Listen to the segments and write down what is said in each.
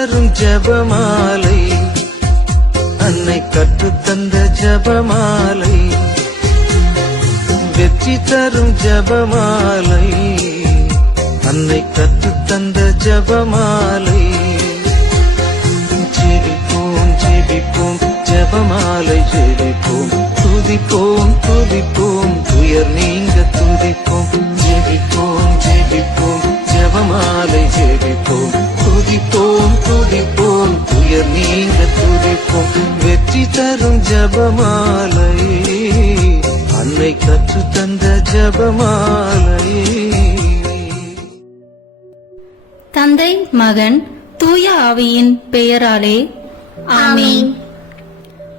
தரும் ஜபமாலை, அன்னை கற்றுத்தந்த ஜபமாலை, வெற்றி தரும் ஜபமாலை, அன்னை கற்றுத்தந்த ஜபமாலை. ஜெபிப்போம் ஜெபிப்போம் ஜபமாலை ஜெபிப்போம், துதிப்போம் துதிப்போம் துயர் நீங்க துதிப்போம். ஜெபிப்போம் ஜெபிப்போம் ஜபமாலை ஜெபிப்போம், துதிப்போம் துதிப்போம் துயர் நீங்க துதிப்போம். வெற்றி தரும் ஜபமாலை, அன்னை கற்று தந்த ஜபமாலை. தந்தை மகன் தூய ஆவியின் பெயராலே ஆமீன்.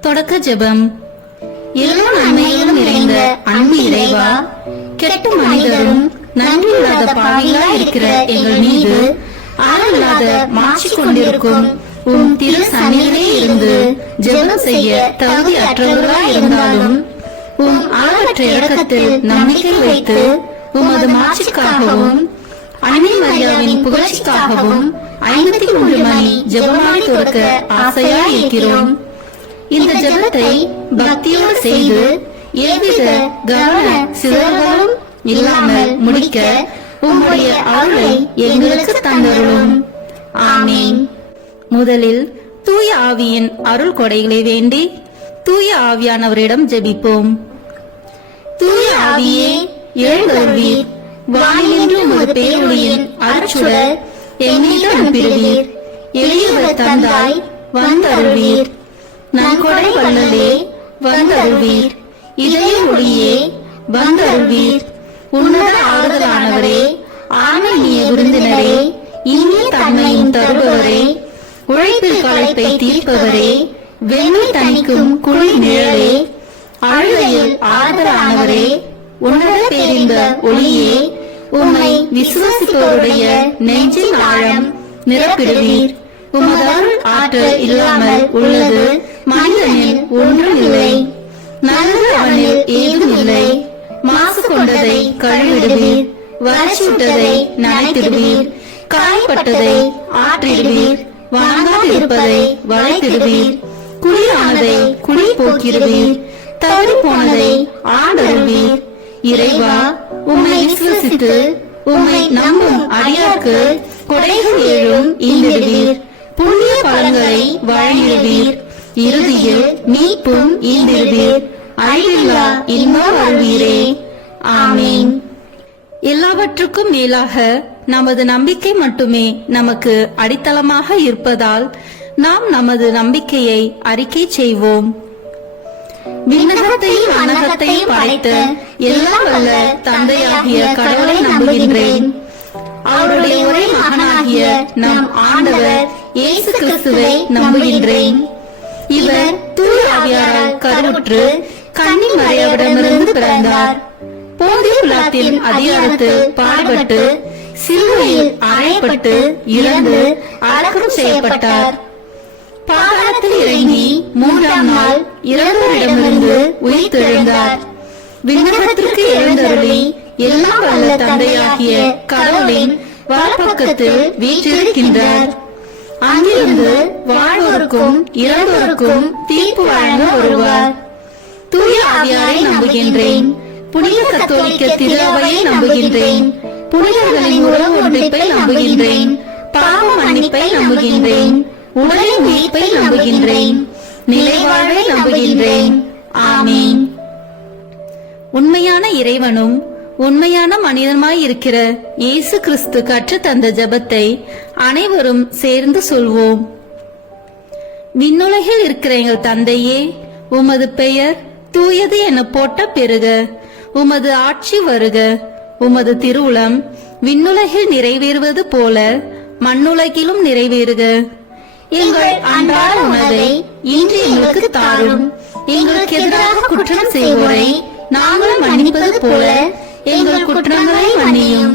தொடக்க ஜெபம். எல்லா நன்மையிலும் நிறைந்த அன்பு இறைவா, கெட்ட மனிதரும் நன்றியில்லாத பாவிகளாய் இருக்கிற எங்கள் மீது ஆளில்லாத மாற்றி கொண்டிருக்கும் உம் திரு சன்னிதியிலே இருந்து ஜெபம் செய்ய தகுதி அற்றவர்களாய் இருந்தாலும் உம் அளவற்ற இரக்கத்தில் நம்பிக்கை வைத்து உமது மாட்சிக்காகவும் அன்னை மரியாவின் புகழ்ச்சிக்காகவும் 53 மணி ஜெபமாலை தொடக்க ஆசையாய் இருக்கிறோம். இந்த ஜெபத்தை பக்தியோடு செய்து எவ்வித கவன சிதறல்களும் இல்லாமல் முடிக்க உம்முடைய அருளை எங்களுக்கு தந்தருளும். ஆமீன். முதலில் தூய ஆவியின் அருள் கொடைகளை வேண்டி தூய ஆவியானவரிடம் ஜெபிப்போம். தூய ஆவியே எழுந்தருள்வீர், வானிலிருந்து உமது பேரொளியின் அருட்சுடர் எம்மீது அனுப்பிடுவீர். எளியவர் தந்தாய் வந்தருள்வீர், நன்கொடை வல்லலே வந்தருள்வீர். இதய ஒளியே வந்தருள்வீர். உன்னத ஆறுதலானவரே, ஆன்மீக விருந்தினரே, இனிய தன்மையும் தருபவரே, உழைப்பில் களைப்பை தீர்ப்பவரே, வெண்ணை தணிக்கும் குளிர் நிழலே, அழுகையில் ஆறுதலானவரே, உன்னத பேரின்ப ஒளியே, உம்மை விசுவாசிப்பவருடைய நெஞ்சின் ஆழம் நிரப்பிடுவீர். உமது அருள் ஆற்றல் இல்லாமல் உள்ளது மனிதனில் ஒன்றும் இல்லை. நல்லது அவனில் ஏதும் இல்லை. மாசு கொண்டதை கழுவிடுவீர், வறட்சிவிட்டதை நனைத்திடுவீர், காயப்பட்டதை ஆற்றிடுவீர், வாங்காதிருப்பதை வளைத்திடுவீர், குளிரானதை குளி போக்கிடுவீர், தவறி போனதை ஆண்டருள்வீர். இறைவா, உம்மை விசுவசித்து உம்மை நம்பும் அடியார்க்கு கொடைகள் ஏழும் ஈந்திடுவீர், புண்ணிய பலன்களை வழங்கிடுவீர், இறுதியில் மீட்பும் ஈந்திடுவீர், அழிவில்லா இன்பம் அருள்வீரே. ஆமீன். எல்லாவற்றுக்கும் மேலாக நமது நம்பிக்கை மட்டுமே நமக்கு அடித்தளமாக இருப்பதால் நாம் நமது நம்பிக்கையை அறிக்கை செய்வோம். விண்ணகத்தையும் அனகத்தையும் படைத்த எல்லாம் வல்ல தந்தையாகிய கடவுளை நம்புகின்றேன். அவருடைய ஒரே மகனாகிய நம் ஆண்டவர் இயேசு கிறிஸ்துவை நம்புகின்றேன். இவர் தூய ஆவியாரால் கருவுற்று கன்னி மரியாவிடமிருந்து பிறந்தார். போந்திய பிலாத்தின் அதிகாரத்தில் பாடுபட்டு சிலுவையில் அறையப்பட்டு இறந்து அடக்கம் செய்யப்பட்டார். பாதாளத்தில் இறங்கி 3ஆம் நாள் இறந்தோரிடமிருந்து உயிர்த்தெழுந்தார். விண்ணகத்திற்கு எழுந்தருளி எல்லாம் வல்ல தந்தையாகிய கடவுளின் வலப்பக்கத்தில் வீற்றிருக்கின்றார். அங்கிருந்து வாழ்வோருக்கும் இறந்தோருக்கும் தீர்ப்பு வழங்க வருவார். தூய ஆவியாரை நம்புகின்றேன். புனித கத்தோலிக்க திருஅவையை நம்புகின்றேன். புனிதர்களின் உறவு ஒன்றிப்பை நம்புகின்றேன். பாவ மன்னிப்பை நம்புகின்றேன். உடலின் மீட்பை நம்புகின்றேன். நிலைவாழ்வை நம்புகின்றேன். ஆமீன். உண்மையான இறைவனும் உண்மையான மனிதனுமாய் இருக்கிற இயேசு கிறிஸ்து கற்றுத் தந்த ஜெபத்தை அனைவரும் சேர்ந்து சொல்வோம். விண்ணுலகில் இருக்கிற எங்கள் தந்தையே, உமது பெயர் தூயது என போட்ட பெருக. உமது ஆட்சி வருக. உமது திருவுளம் விண்ணுலகில் நிறைவேறுவது போல மண்ணுலகிலும் நிறைவேறுக. எங்கள் அன்றாட உணவை இன்று எங்களுக்கு தாரும். எங்களுக்கு எதிராக குற்றம் செய்வோரை நாங்கள் மன்னிப்பது போல எங்கள் குற்றங்களை மன்னியும்.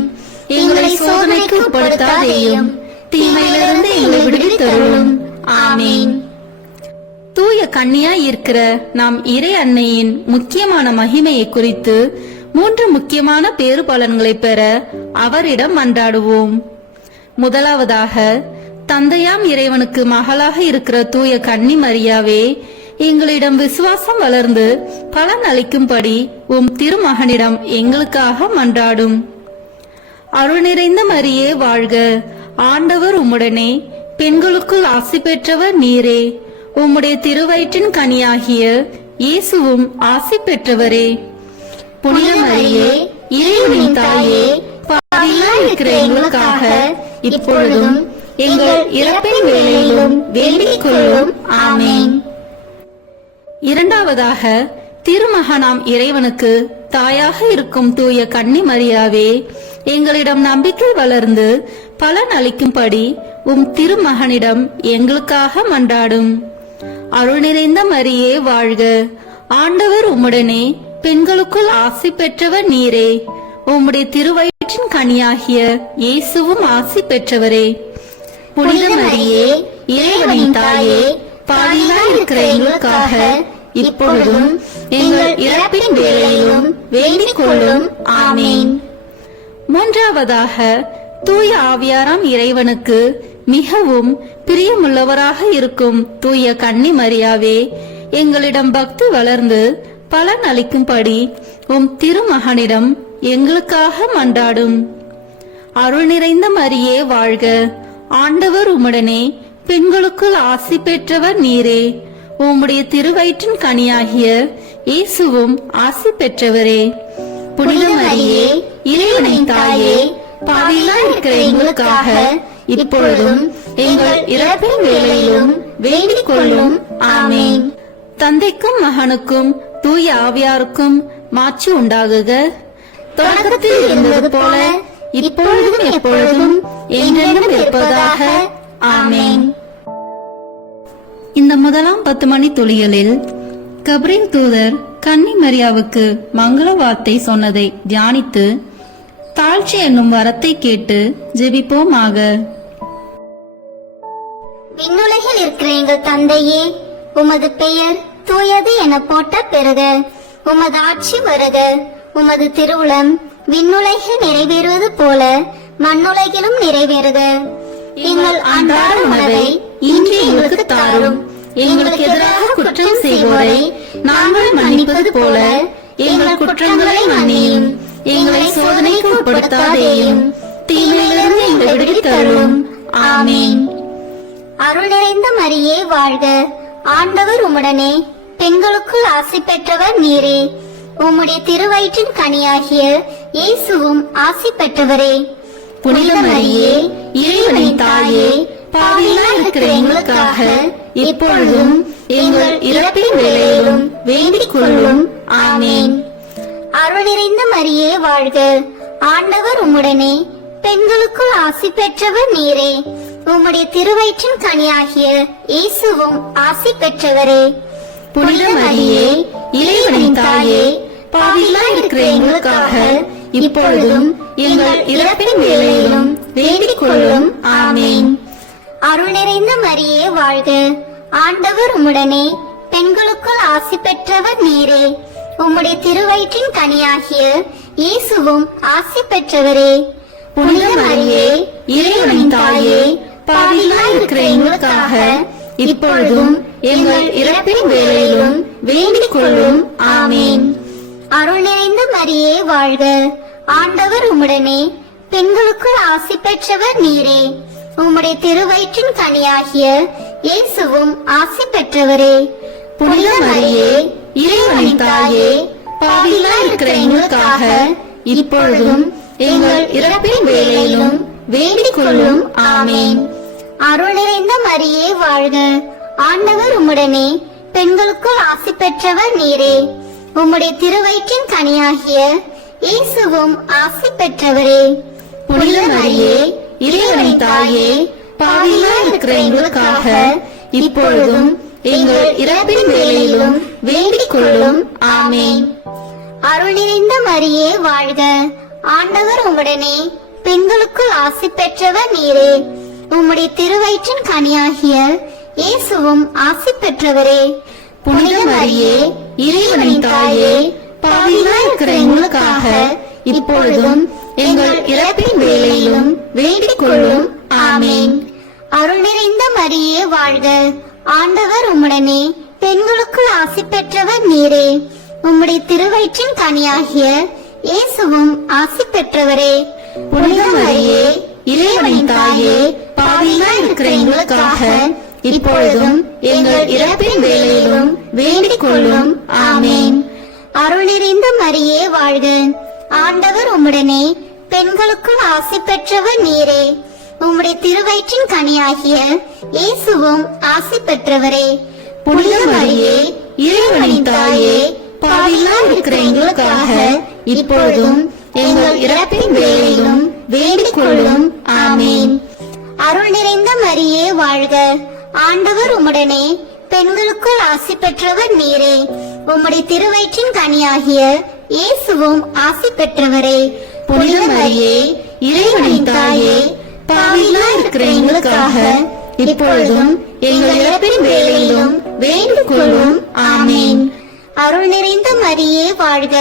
எங்களை சோதனைக்கு உட்படுத்தாதேயும், தீமையிலிருந்து எங்களை விடுவித்தருளும். ஆமீன். தூய கன்னியாய் இருக்கிற நாம் இறை அன்னையின் முக்கியமான மகிமையை குறித்து 3 முக்கியமான பேறு பலன்களை பெற அவரிடம் மன்றாடுவோம். முதலாவதாக, தந்தையாம் இறைவனுக்கு மகளாக இருக்கிற தூய கன்னி மரியாவே, எங்களிடம் விசுவாசம் வளர்ந்து பலன் அளிக்கும்படி உம் திருமகனிடம் எங்களுக்காக மன்றாடும். அருள் நிறைந்த மரியே வாழ்க, ஆண்டவர் உம்முடனே, பெண்களுக்குள் ஆசி பெற்றவர் நீரே. உம்முடைய திருவயிற்றின் கனியாகிய இயேசுவும் ஆசி பெற்றவரே. புனித மரியே, இறைவனின் தாயே, பாவிகளாய் இருக்கிற எங்களுக்காக இப்பொழுதும் எங்கள் இறப்பின் வேளையிலும் வேண்டிக் கொள்ளும். ஆமென். இரண்டாவதாக, திருமகனாம் இறைவனுக்கு தாயாக இருக்கும் தூய கன்னி மரியாவே, எங்களிடம் நம்பிக்கை வளர்ந்து பலன் அளிக்கும்படி உம் திருமகனிடம் எங்களுக்காக மன்றாடும். அருள் நிறைந்த மரியே வாழ்க, ஆண்டவர் உம்முடனே, பெண்களுக்குள் ஆசி பெற்றவர் நீரே. உம்முடைய திருவயிற்றின் கனியாகிய இயேசுவும் ஆசி பெற்றவரே. புனித மரியே, இறைவனின் தாயே, பாவிகளாய் இருக்கிற எங்களுக்காக இப்பொழுதும் எங்கள் இறப்பின் வேளையிலும் வேண்டிக் கொள்ளும். ஆமென். மூன்றாவதாக, தூய ஆவியாராம் இறைவனுக்கு மிகவும் பிரியமுள்ளவராக இருக்கும் தூய கன்னி மரியாவே, எங்களிடம் பக்தி வளர்ந்து பலன் அளிக்கும்படி உம் திருமகனிடம் எங்களுக்காக மன்றாடும். அருள் நிறைந்த மரியே வாழ்க, ஆண்டவர் உம்முடனே, பெண்களுக்குள் ஆசி பெற்றவர் நீரே. உம்முடைய திருவயிற்றின் கனியாகிய இயேசுவும் ஆசி பெற்றவரே. புனித மரியே, இறைவனின் தாயே, பாவிகளாய் இருக்கிற எங்களுக்காக இப்பொழுதும் எங்கள் இறப்பின் வேளையிலும் வேண்டிக் கொள்ளும். ஆமென். தந்தைக்கும் மகனுக்கும் தூய ஆவியாருக்கும் மாட்சி உண்டாகுக. தொடக்கத்தில் இருந்தது போல இப்பொழுதும் எப்பொழுதும் என்றென்றும் இருப்பதாக. ஆமென். இந்த முதலாம் 10 மணி துளிகளில் கப்ரியேல் தூதர் கன்னி மரியாவுக்கு மங்கள வார்த்தை சொன்னதை தியானித்து தாழ்ச்சி என்னும் வரத்தை கேட்டு ஜெபிப்போமாக. விண்ணுலகில் இருக்கிற எங்கள் தந்தையே, உமது பெயர் தூயது என போட்ட பெறுக. உமது ஆட்சி வருக. உமது திருவுளம் விண்ணுலகில் நிறைவேறுவது போல மண்ணுலகிலும் நிறைவேறுக. எங்கள் அன்றாட உணவை இன்று எங்களுக்கு தாரும். எங்களுக்கு எதிராக குற்றம் செய்வோரை நாங்கள் மன்னிப்பது போல எங்கள் குற்றங்களை மன்னியும். எங்களை சோதனைக்கு உட்படுத்தாதேயும், தீமையிலிருந்து எங்களை விடுவித்தருளும். ஆமென். அருள் நிறைந்த மரியே வாழ்க, ஆண்டவர் உம்முடனே, பெண்களுக்குள் ஆசி பெற்றவர் நீரே. உம்முடைய திருவயிற்றின் கனியாகிய இயேசுவும் ஆசி பெற்றவரே. புனித மரியே, இறைவனின் தாயே, பாவிகளாய் இருக்கிற எங்களுக்காக இப்பொழுதும் எங்கள் இறப்பின் வேளையிலும் வேண்டிக் கொள்ளும். ஆமென். அருள் நிறைந்த மரியே வாழ்க, ஆண்டவர் உம்முடனே, பெண்களுக்குள் ஆசி பெற்றவர் நீரே. உம்முடைய திருவயிற்றின் கனியாகிய இயேசுவும் ஆசி பெற்றவரே. புனித மரியே, இறைவனின் தாயே, பாவிகளாய் இருக்கிற எங்களுக்காக இப்பொழுதும் எங்கள் இறப்பின் வேளையிலும் வேண்டிக் கொள்ளும். ஆமென். அருள் நிறைந்த மரியே வாழ்க, ஆண்டவர் உம்முடனே, பெண்களுக்குள் ஆசி பெற்றவர் நீரே. உம்முடைய திருவயிற்றின் கனியாகிய இயேசுவும் ஆசி பெற்றவரே. புனித மரியே, இறைவனின் தாயே, பாவிகளாய் இருக்கிற எங்களுக்காக இப்பொழுதும் எங்கள் இறப்பின் வேளையிலும் வேண்டிக் கொள்ளும். ஆமென். அருள் நிறைந்த மரியே வாழ்க, ஆண்டவர் உம்முடனே, பெண்களுக்குள் ஆசி பெற்றவர் நீரே. உம்முடைய திருவயிற்றின் கனியாகிய இயேசுவும் ஆசி பெற்றவரே. புனித மரியே, இறைவனின் தாயே, பாவிகளாய் இருக்கிற எங்களுக்காக இப்பொழுதும் எங்கள் இறப்பின் வேளையிலும் வேண்டிக் கொள்ளும். ஆமென். அருள் நிறைந்த மரியே வாழ்க, ஆண்டவர் உம்முடனே, பெண்களுக்குள் ஆசி பெற்றவர் நீரே. உம்முடைய திருவயிற்றின் கனியாகிய இயேசுவும் ஆசி பெற்றவரே. புனித மரியே, இறைவனின் தாயே, பாவிகளாய் இருக்கிற எங்களுக்காக இப்பொழுதும் எங்கள் இறப்பின் வேளையிலும் வேண்டிக் கொள்ளும். ஆமென். அருள் நிறைந்த மரியே வாழ்க, ஆண்டவர் உம்முடனே, பெண்களுக்குள் ஆசி பெற்றவர் நீரே. உம்முடைய திருவயிற்றின் கனியாகிய இயேசுவும் ஆசி பெற்றவரே. புனித மரியே, இறைவனின் தாயே, பாவிகளாய் இருக்கிற எங்களுக்காக இப்பொழுதும் எங்கள் இறப்பின் வேளையிலும் வேண்டிக் கொள்ளும். ஆமென். அருள் நிறைந்த மரியே வாழ்க, ஆண்டவர் உம்முடனே, பெண்களுக்குள் ஆசி பெற்றவர் நீரே. உம்முடைய திருவயிற்றின் கனியாகிய இயேசுவும் ஆசி பெற்றவரே. புனித மரியே, இறைவனின் தாயே, பாவிகளாய் இருக்கிற எங்களுக்காக இப்பொழுதும் எங்கள் இறப்பின் வேளையிலும் வேண்டிக் கொள்ளும். ஆமேன். அருள் நிறைந்த மரியே வாழ்க, ஆண்டவர் உம்முடனே, பெண்களுக்குள் ஆசி பெற்றவர் நீரே. உம்முடைய திருவயிற்றின் கனியாகிய இயேசுவும் ஆசி பெற்றவரே. புனித மரியே, இறைவனின் தாயே, பாவிகளாய் இருக்கிற எங்களுக்காக இப்பொழுதும் எங்கள் இறப்பின் வேளையிலும் வேண்டிக் கொள்ளும். ஆமேன். அருள் நிறைந்த மரியே வாழ்க, ஆண்டவர் உம்முடனே, பெண்களுக்குள் ஆசி பெற்றவர் நீரே. உம்முடைய திருவயிற்றின் கனியாகிய இயேசுவும் ஆசி பெற்றவரே. புனித மரியே, இறைவனின் தாயே, பாவிகளாய் இருக்கிற எங்களுக்காக இப்பொழுதும் எங்கள் இறப்பின் வேளையிலும் வேண்டிக் கொள்ளும். ஆமேன். அருள் நிறைந்த மரியே வாழ்க,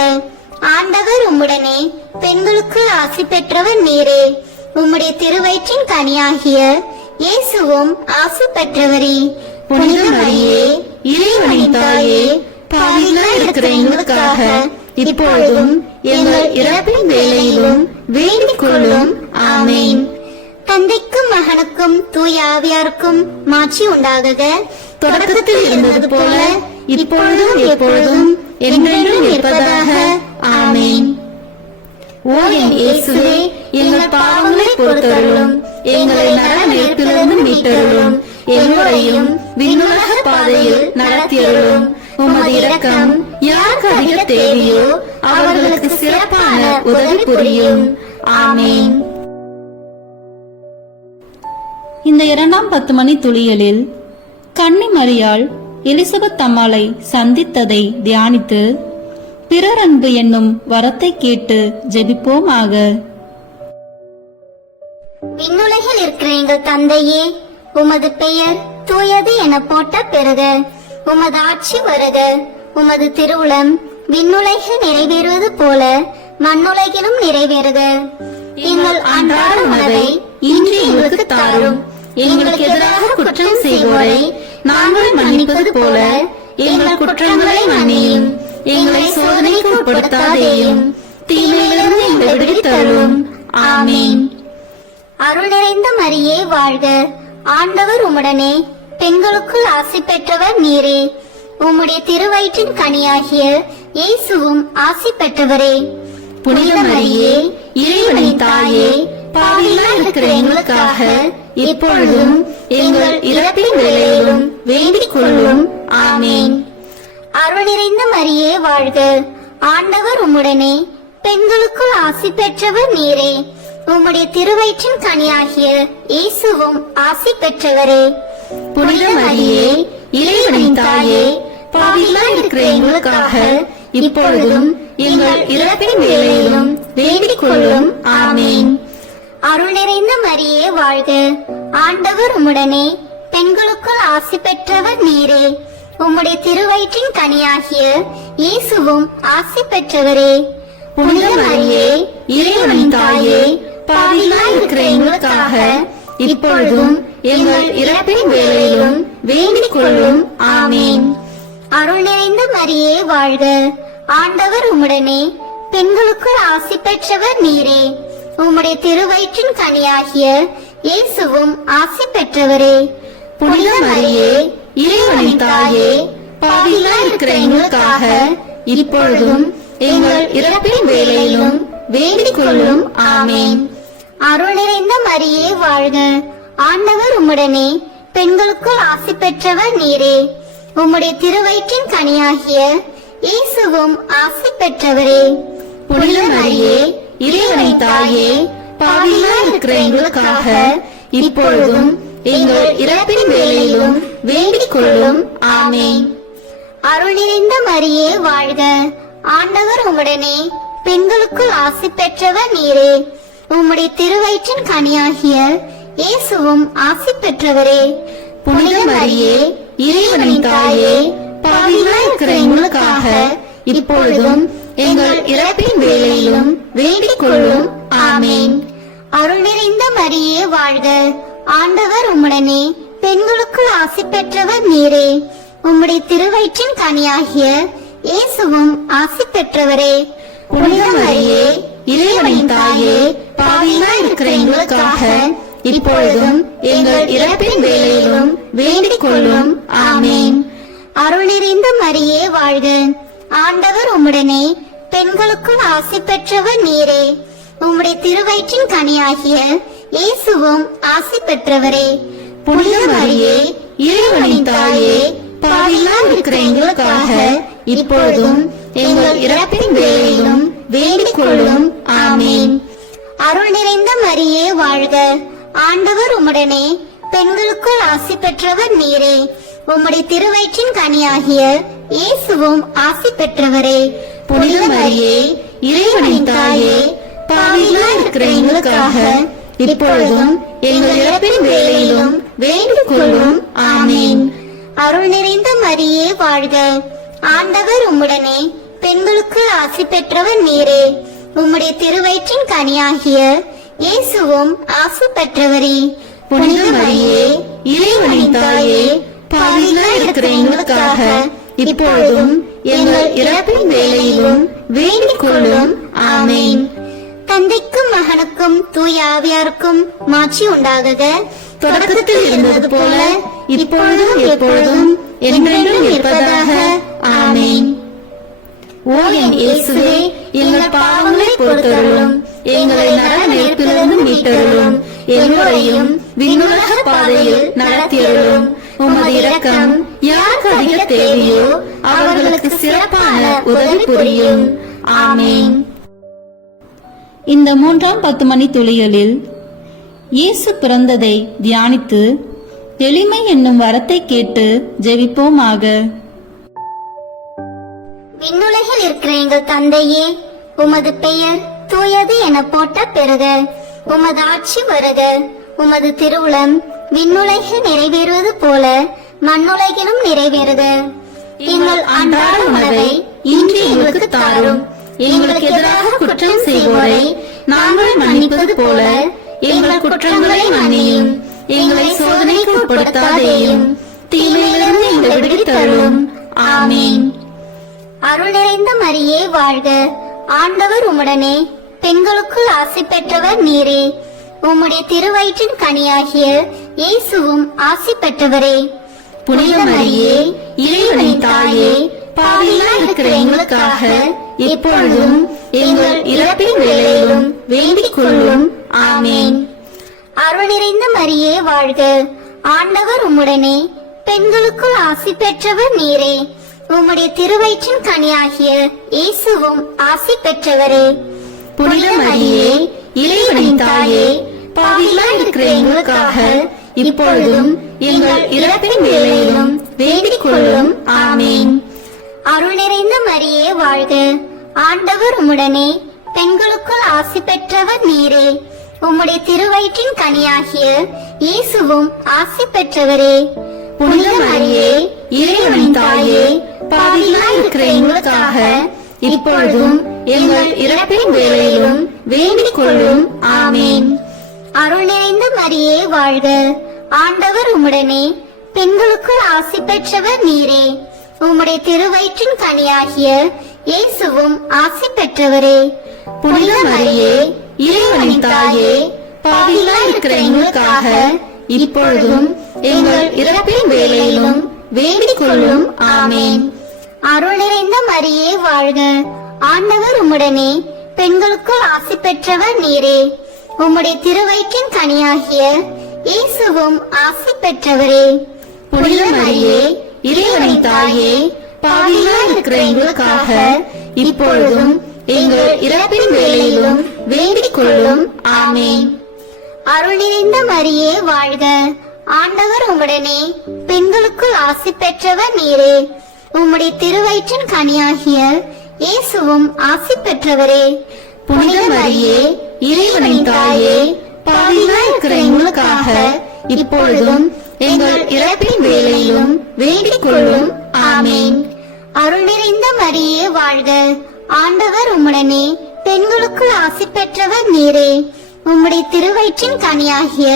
ஆண்டவர் உம்முடனே, பெண்களுக்குள் ஆசி பெற்றவர் நீரே. உம்முடைய திருவயிற்றின் கனியாகிய இயேசுவும் ஆசி பெற்றவரே. புனித மரியே, இறைவனின் தாயே, பாவிகளாய் இருக்கிற எங்களுக்காக இப்பொழுதும் எங்கள் இறப்பின் வேளையிலும் வேண்டிக் கொள்ளும். ஆமேன். தந்தைக்கும் மகனுக்கும் தூய ஆவியாருக்கும் மாட்சி உண்டாகுக. தொடக்கத்தில் இருந்தது போல இப்பொழுதும் எப்பொழுதும் என்றென்றும் இருப்பதாக. ஆமேன். ஓ என் இயேசுவே, எங்கள் பாவங்களை பொறுத்தருளும், எங்களை நரக நெருப்பிலிருந்து மீட்டருளும், எங்களையும் விண்ணுலக பாதையில் நடத்தியருளும். உமது இரக்கம் யாருக்கு அதிக தேவையோ அவர்களுக்கு சிறப்பான உதவி புரியும். ஆமேன். இந்த 2ஆம் 10 மணி துளியலில் கன்னி மரியாள் எலிசபெத் அம்மாளை சந்தித்ததை தியானித்து பிறர் அன்பு என்னும் வரத்தை கேட்டு ஜெபிப்போமாக. விண்ணுலகில் இருக்கிற எங்கள் தந்தையே, உமது பெயர் தூயது என போட்ட பெறுக. உமது ஆட்சி வருக. உமது திருவுளம் விண்ணுலகில் நிறைவேறுவது போல மண்ணுலகிலும் நிறைவேறுக. எங்கள் அன்றாட உணவை இன்று எங்களுக்கு தாரும். எங்களுக்கு எதிராக குற்றம் செய்வோரை நாங்கள் மன்னிப்பது போல எங்கள் குற்றங்களை மன்னியும். எங்களை சோதனைக்கு உட்படுத்தாதேயும், தீமையிலிருந்து எங்களை விடுவித்தருளும். ஆமேன். அருள் நிறைந்த மரியே வாழ்க, ஆண்டவர் உம்முடனே, பெண்களுக்குள் ஆசி பெற்றவர் நீரே. உம்முடைய திருவயிற்றின் கனியாகிய இயேசுவும் ஆசி பெற்றவரே. புனித மரியே, இறைவனின் தாயே, பாவிகளாய் இருக்கிற எங்களுக்காக இப்பொழுதும் எங்கள் இறப்பின் வேளையிலும் வேண்டிக் கொள்ளும். ஆமேன். அருள் நிறைந்த மரியே வாழ்க, ஆண்டவர் உம்முடனே, பெண்களுக்குள் ஆசி பெற்றவர் நீரே. உம்முடைய திருவயிற்றின் கனியாகிய இயேசுவும் ஆசி பெற்றவரே. புனித மரியே, இறைவனின் தாயே, பாவிகளாய் இருக்கிற எங்களுக்காக இப்பொழுதும் எங்கள் இறப்பின் வேளையிலும் வேண்டிக் கொள்ளும். ஆமேன். அருள் நிறைந்த மரியே வாழ்க, ஆண்டவர் உம்முடனே, பெண்களுக்குள் ஆசி பெற்றவர் நீரே. உம்முடைய திருவயிற்றின் கனியாகிய இயேசுவும் ஆசி பெற்றவரே. புனித மரியே, இறைவனின் தாயே, பாவிகளாய் இருக்கிற எங்களுக்காக இப்பொழுதும் எங்கள் இறப்பின் வேளையிலும் வேண்டிக் கொள்ளும். ஆமேன். அருள் நிறைந்த மரியே வாழ்க, ஆண்டவர் உம்முடனே, பெண்களுக்குள் ஆசி பெற்றவர் நீரே. உம்முடைய திருவயிற்றின் கனியாகிய இயேசுவும் ஆசி பெற்றவரே. புனித மரியே, இறைவனின் தாயே, பாவிகளாய் இருக்கிற எங்களுக்காக இப்பொழுதும் எங்கள் இறப்பின் வேளையிலும் வேண்டிக் கொள்ளும். ஆமேன். அருள் நிறைந்த மரியே வாழ்க, ஆண்டவர் உம்முடனே, பெண்களுக்குள் ஆசி பெற்றவர் நீரே. உம்முடைய திருவயிற்றின் கனியாகிய இயேசுவும் ஆசி பெற்றவரே. புனித மரியே, இறைவனின் தாயே, பாவிகளாய் இருக்கிற எங்களுக்காக இப்பொழுதும் எங்கள் இறப்பின் வேளையிலும் வேண்டிக் கொள்ளும். ஆமேன். அருள் நிறைந்த மரியே வாழ்க, ஆண்டவர் உம்முடனே, பெண்களுக்குள் ஆசி பெற்றவர் நீரே. உம்முடைய திருவயிற்றின் கனியாகிய இயேசுவும் ஆசி பெற்றவரே. புனித மரியே, இறைவனின் தாயே, பாவிகளாய் இருக்கிற எங்களுக்காக இப்பொழுதும் எங்கள் இறப்பின் வேளையிலும் வேண்டிக் கொள்ளும். ஆமேன். அருள் நிறைந்த மரியே வாழ்க, ஆண்டவர் உம்முடனே பெண்களுக்குள் ஆசி பெற்றவர் நீரே. உம்முடைய திருவயிற்றின் கனியாகிய இயேசுவும் ஆசி பெற்றவரே. புனித மரியே, இறைவனின் தாயே, பாவிகளாய் இருக்கிற எங்களுக்காக இப்பொழுதும் எங்கள் இறப்பின் வேளையிலும் வேண்டிக் கொள்ளும். ஆமேன். அருள் நிறைந்த மரியே வாழ்க. ஆண்டவர் உம்முடனே பெண்களுக்குள் ஆசி பெற்றவர் நீரே. உம்முடைய திருவயிற்றின் கனியாகிய இயேசுவும் ஆசி பெற்றவரே. புனித மரியே, இறைவனின் தாயே, பாவிகளாய் இருக்கிற எங்களுக்காக இப்பொழுதும் எங்கள் இறப்பின் வேளையிலும் வேண்டிக் கொள்ளும். ஆமேன். அருள் நிறைந்த மரியே வாழ்க. ஆண்டவர் உம்முடனே பெண்களுக்குள் ஆசி பெற்றவர் நீரே. உம்முடைய திருவயிற்றின் கனியாகிய இயேசுவும் ஆசி பெற்றவரே. புனித மரியே, இறைவனின் தாயே, பாவிகளாய் இருக்கிற எங்களுக்காக இப்பொழுதும் எங்கள் இறப்பின் வேளையிலும் வேண்டிக் கொள்ளும். ஆமேன். அருள் நிறைந்த மரியே வாழ்க. ஆண்டவர் உம்முடனே பெண்களுக்குள் ஆசி பெற்றவர் நீரே. உம்முடைய திருவயிற்றின் கனியாகிய இயேசுவும் ஆசி பெற்றவரே. புனித மரியே, இறைவனின் தாயே, பாவிகளாய் இருக்கிற எங்களுக்காக இப்பொழுதும் எங்கள் இறப்பின் வேளையிலும் வேண்டிக் கொள்ளும். ஆமேன். தந்தைக்கும் மகனுக்கும் தூய ஆவியாருக்கும் மாட்சி உண்டாகுக. தொடக்கத்தில் இருந்தது போல இப்பொழுதும் எப்பொழுதும் என்றென்றும் இருப்பதாக. ஆமேன். ஓ என் இயேசுவே, எங்கள் பாவங்களை பொறுத்தருளும், எங்களை நரக நெருப்பிலிருந்து மீட்டருளும், எல்லோரையும் விண்ணுலக பாதையில் நடத்தியருளும். உமது இரக்கம் யாருக்கு அதிக தேவையோ அவர்களுக்கு சிறப்பான உதவி புரியும். ஆமேன். இந்த 3ஆம் 10 மணி துளிகளில் இயேசு பிறந்ததை தியானித்து எளிமை என்னும் வரத்தை கேட்டு ஜெபிப்போமாக. விண்ணுலகில் இருக்கிற எங்கள் தந்தையே, உமது பெயர் தூயது என போற்ற பெறுக. உமது ஆட்சி வருக. உமது திருவுளம் விண்ணுலகில் நிறைவேறுவது போல மண்ணுலகிலும் நிறைவேறுக. எங்கள் அன்றாட உணவை இன்று எங்களுக்கு தாரும். எங்களுக்கு எதிராக குற்றம் செய்வோரை நாங்கள் மன்னிப்பது போல எங்கள் குற்றங்களை மன்னியும். எங்களை சோதனைக்கு உட்படுத்தாதேயும், தீமையிலிருந்து எங்களை விடுவித்தருளும். ஆமீன். அருள் நிறைந்த மரியே வாழ்க. ஆண்டவர் உம்முடனே பெண்களுக்குள் ஆசி பெற்றவர் நீரே. உம்முடைய திருவயிற்றின் கனியாகிய இயேசுவும் ஆசி பெற்றவரே. புனித மரியே, இறைவனின் தாயே, பாவிகளாய் இருக்கிற எங்களுக்காக இப்பொழுதும் எங்கள் இறப்பின் வேளையிலும் வேண்டிக் கொள்ளும். ஆமேன். அருள் நிறைந்த மரியே வாழ்க. ஆண்டவர் உம்முடனே பெண்களுக்குள் ஆசி பெற்றவர் நீரே. உம்முடைய திருவயிற்றின் கனியாகிய இயேசுவும் ஆசி பெற்றவரே. புனித மரியே, இறைவனின் தாயே, பாவிகளாய் இருக்கிற எங்களுக்காக இப்பொழுதும் எங்கள் இறப்பின் வேளையிலும் வேண்டிக் கொள்ளும். ஆமேன். அருள் நிறைந்த மரியே வாழ்க. ஆண்டவர் உம்முடனே பெண்களுக்குள் ஆசி பெற்றவர் நீரே. உம்முடைய திருவயிற்றின் கனியாகிய இயேசுவும் ஆசி பெற்றவரே. புனித மரியே, இறைவனின் தாயே, பாவிகளாய் இருக்கிற எங்களுக்காக இப்பொழுதும் எங்கள் இறப்பின் வேளையிலும் வேண்டிக் கொள்ளும். ஆமேன். அருள் நிறைந்த மரியே வாழ்க. ஆண்டவர் உம்முடனே பெண்களுக்குள் ஆசி பெற்றவர் நீரே. உம்முடைய திருவயிற்றின் கனியாகிய இயேசுவும் ஆசி பெற்றவரே. புனித மரியே, இறைவனின் தாயே, பாவிகளாய் இருக்கிற எங்களுக்காக இப்பொழுதும் எங்கள் இறப்பின் வேளையிலும் வேண்டிக் கொள்ளும். ஆமேன். அருள் நிறைந்த மரியே வாழ்க. ஆண்டவர் உம்முடனே பெண்களுக்குள் ஆசி பெற்றவர் நீரே. உம்முடைய திருவயிற்றின் கனியாகிய இயேசுவும் ஆசி பெற்றவரே. புனித மரியே, இறைவனின் தாயே, பாவிகளாய் இருக்கிற எங்களுக்காக இப்பொழுதும் எங்கள் இறப்பின் வேளையிலும் வேண்டிக் கொள்ளும். ஆமேன். அருள் நிறைந்த மரியே வாழ்க. ஆண்டவர் உம்முடனே பெண்களுக்குள் ஆசி பெற்றவர் நீரே. உம்முடைய திருவயிற்றின் கனியாகிய இயேசுவும் ஆசி பெற்றவரே. புனித மரியே, இறைவனின் தாயே, பாவிகளாய் இருக்கிற எங்களுக்காக இப்பொழுதும் எங்கள் இறப்பின் வேளையிலும் வேண்டிக் கொள்ளும். ஆமேன். அருள் நிறைந்த மரியே வாழ்க. ஆண்டவர் உம்முடனே பெண்களுக்குள் ஆசி பெற்றவர் நீரே. உம்முடைய திருவயிற்றின் கனியாகிய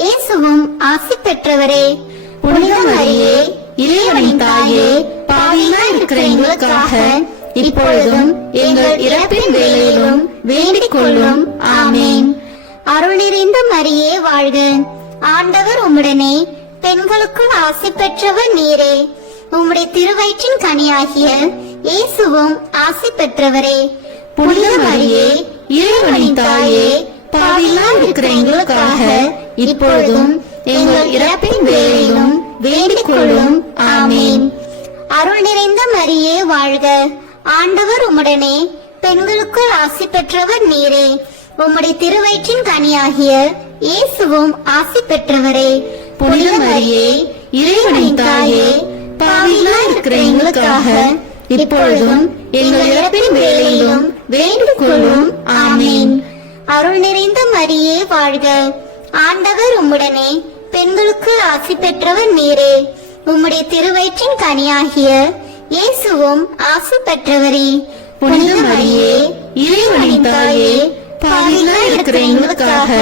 இயேசுவும் ஆசி பெற்றவரே. புனித மரியே, இறைவனின் தாயே, பாவிகளாய் இருக்கிற எங்களுக்காக இப்பொழுதும் எங்கள் இறப்பின் வேளையிலும் வேண்டிக் கொள்ளும். ஆமென். அருள் நிறைந்த மரியே வாழ்க. ஆண்டவர் உம்முடனே, பெண்களுக்குள் ஆசி பெற்றவர் நீரே. உம்முடைய திருவயிற்றின் கனியாகிய இயேசுவும் ஆசி பெற்றவரே. புனித மரியே, இறைவனின் தாயே, பாவிகளாய் இருக்கிற எங்களுக்காக இப்பொழுதும் எங்கள் இறப்பின் வேளையிலும் வேண்டிக் கொள்ளும். ஆமென். அருள் நிறைந்த மரியே வாழ்க. ஆண்டவர் உம்முடனே, பெண்களுக்குள் ஆசி பெற்றவர் நீரே. உம்முடைய திருவயிற்றின் கனியாகிய இயேசுவும் ஆசி பெற்றவரே. புனித மரியே, இறைவனின் தாயே, பாவிகளாய் இருக்கிற எங்களுக்காக இப்பொழுதும் எங்கள் இறப்பின் வேளையிலும் வேண்டிக் கொள்ளும். ஆமென். அருள் நிறைந்த மரியே வாழ்க. ஆண்டவர் உம்முடனே, பெண்களுக்குள் ஆசி பெற்றவர் நீரே. உம்முடைய திருவயிற்றின் கனியாகிய இயேசுவும் ஆசி பெற்றவரே. புனித மரியே, இறைவனின் தாயே, பாவிகளாய் இருக்கிற எங்களுக்காக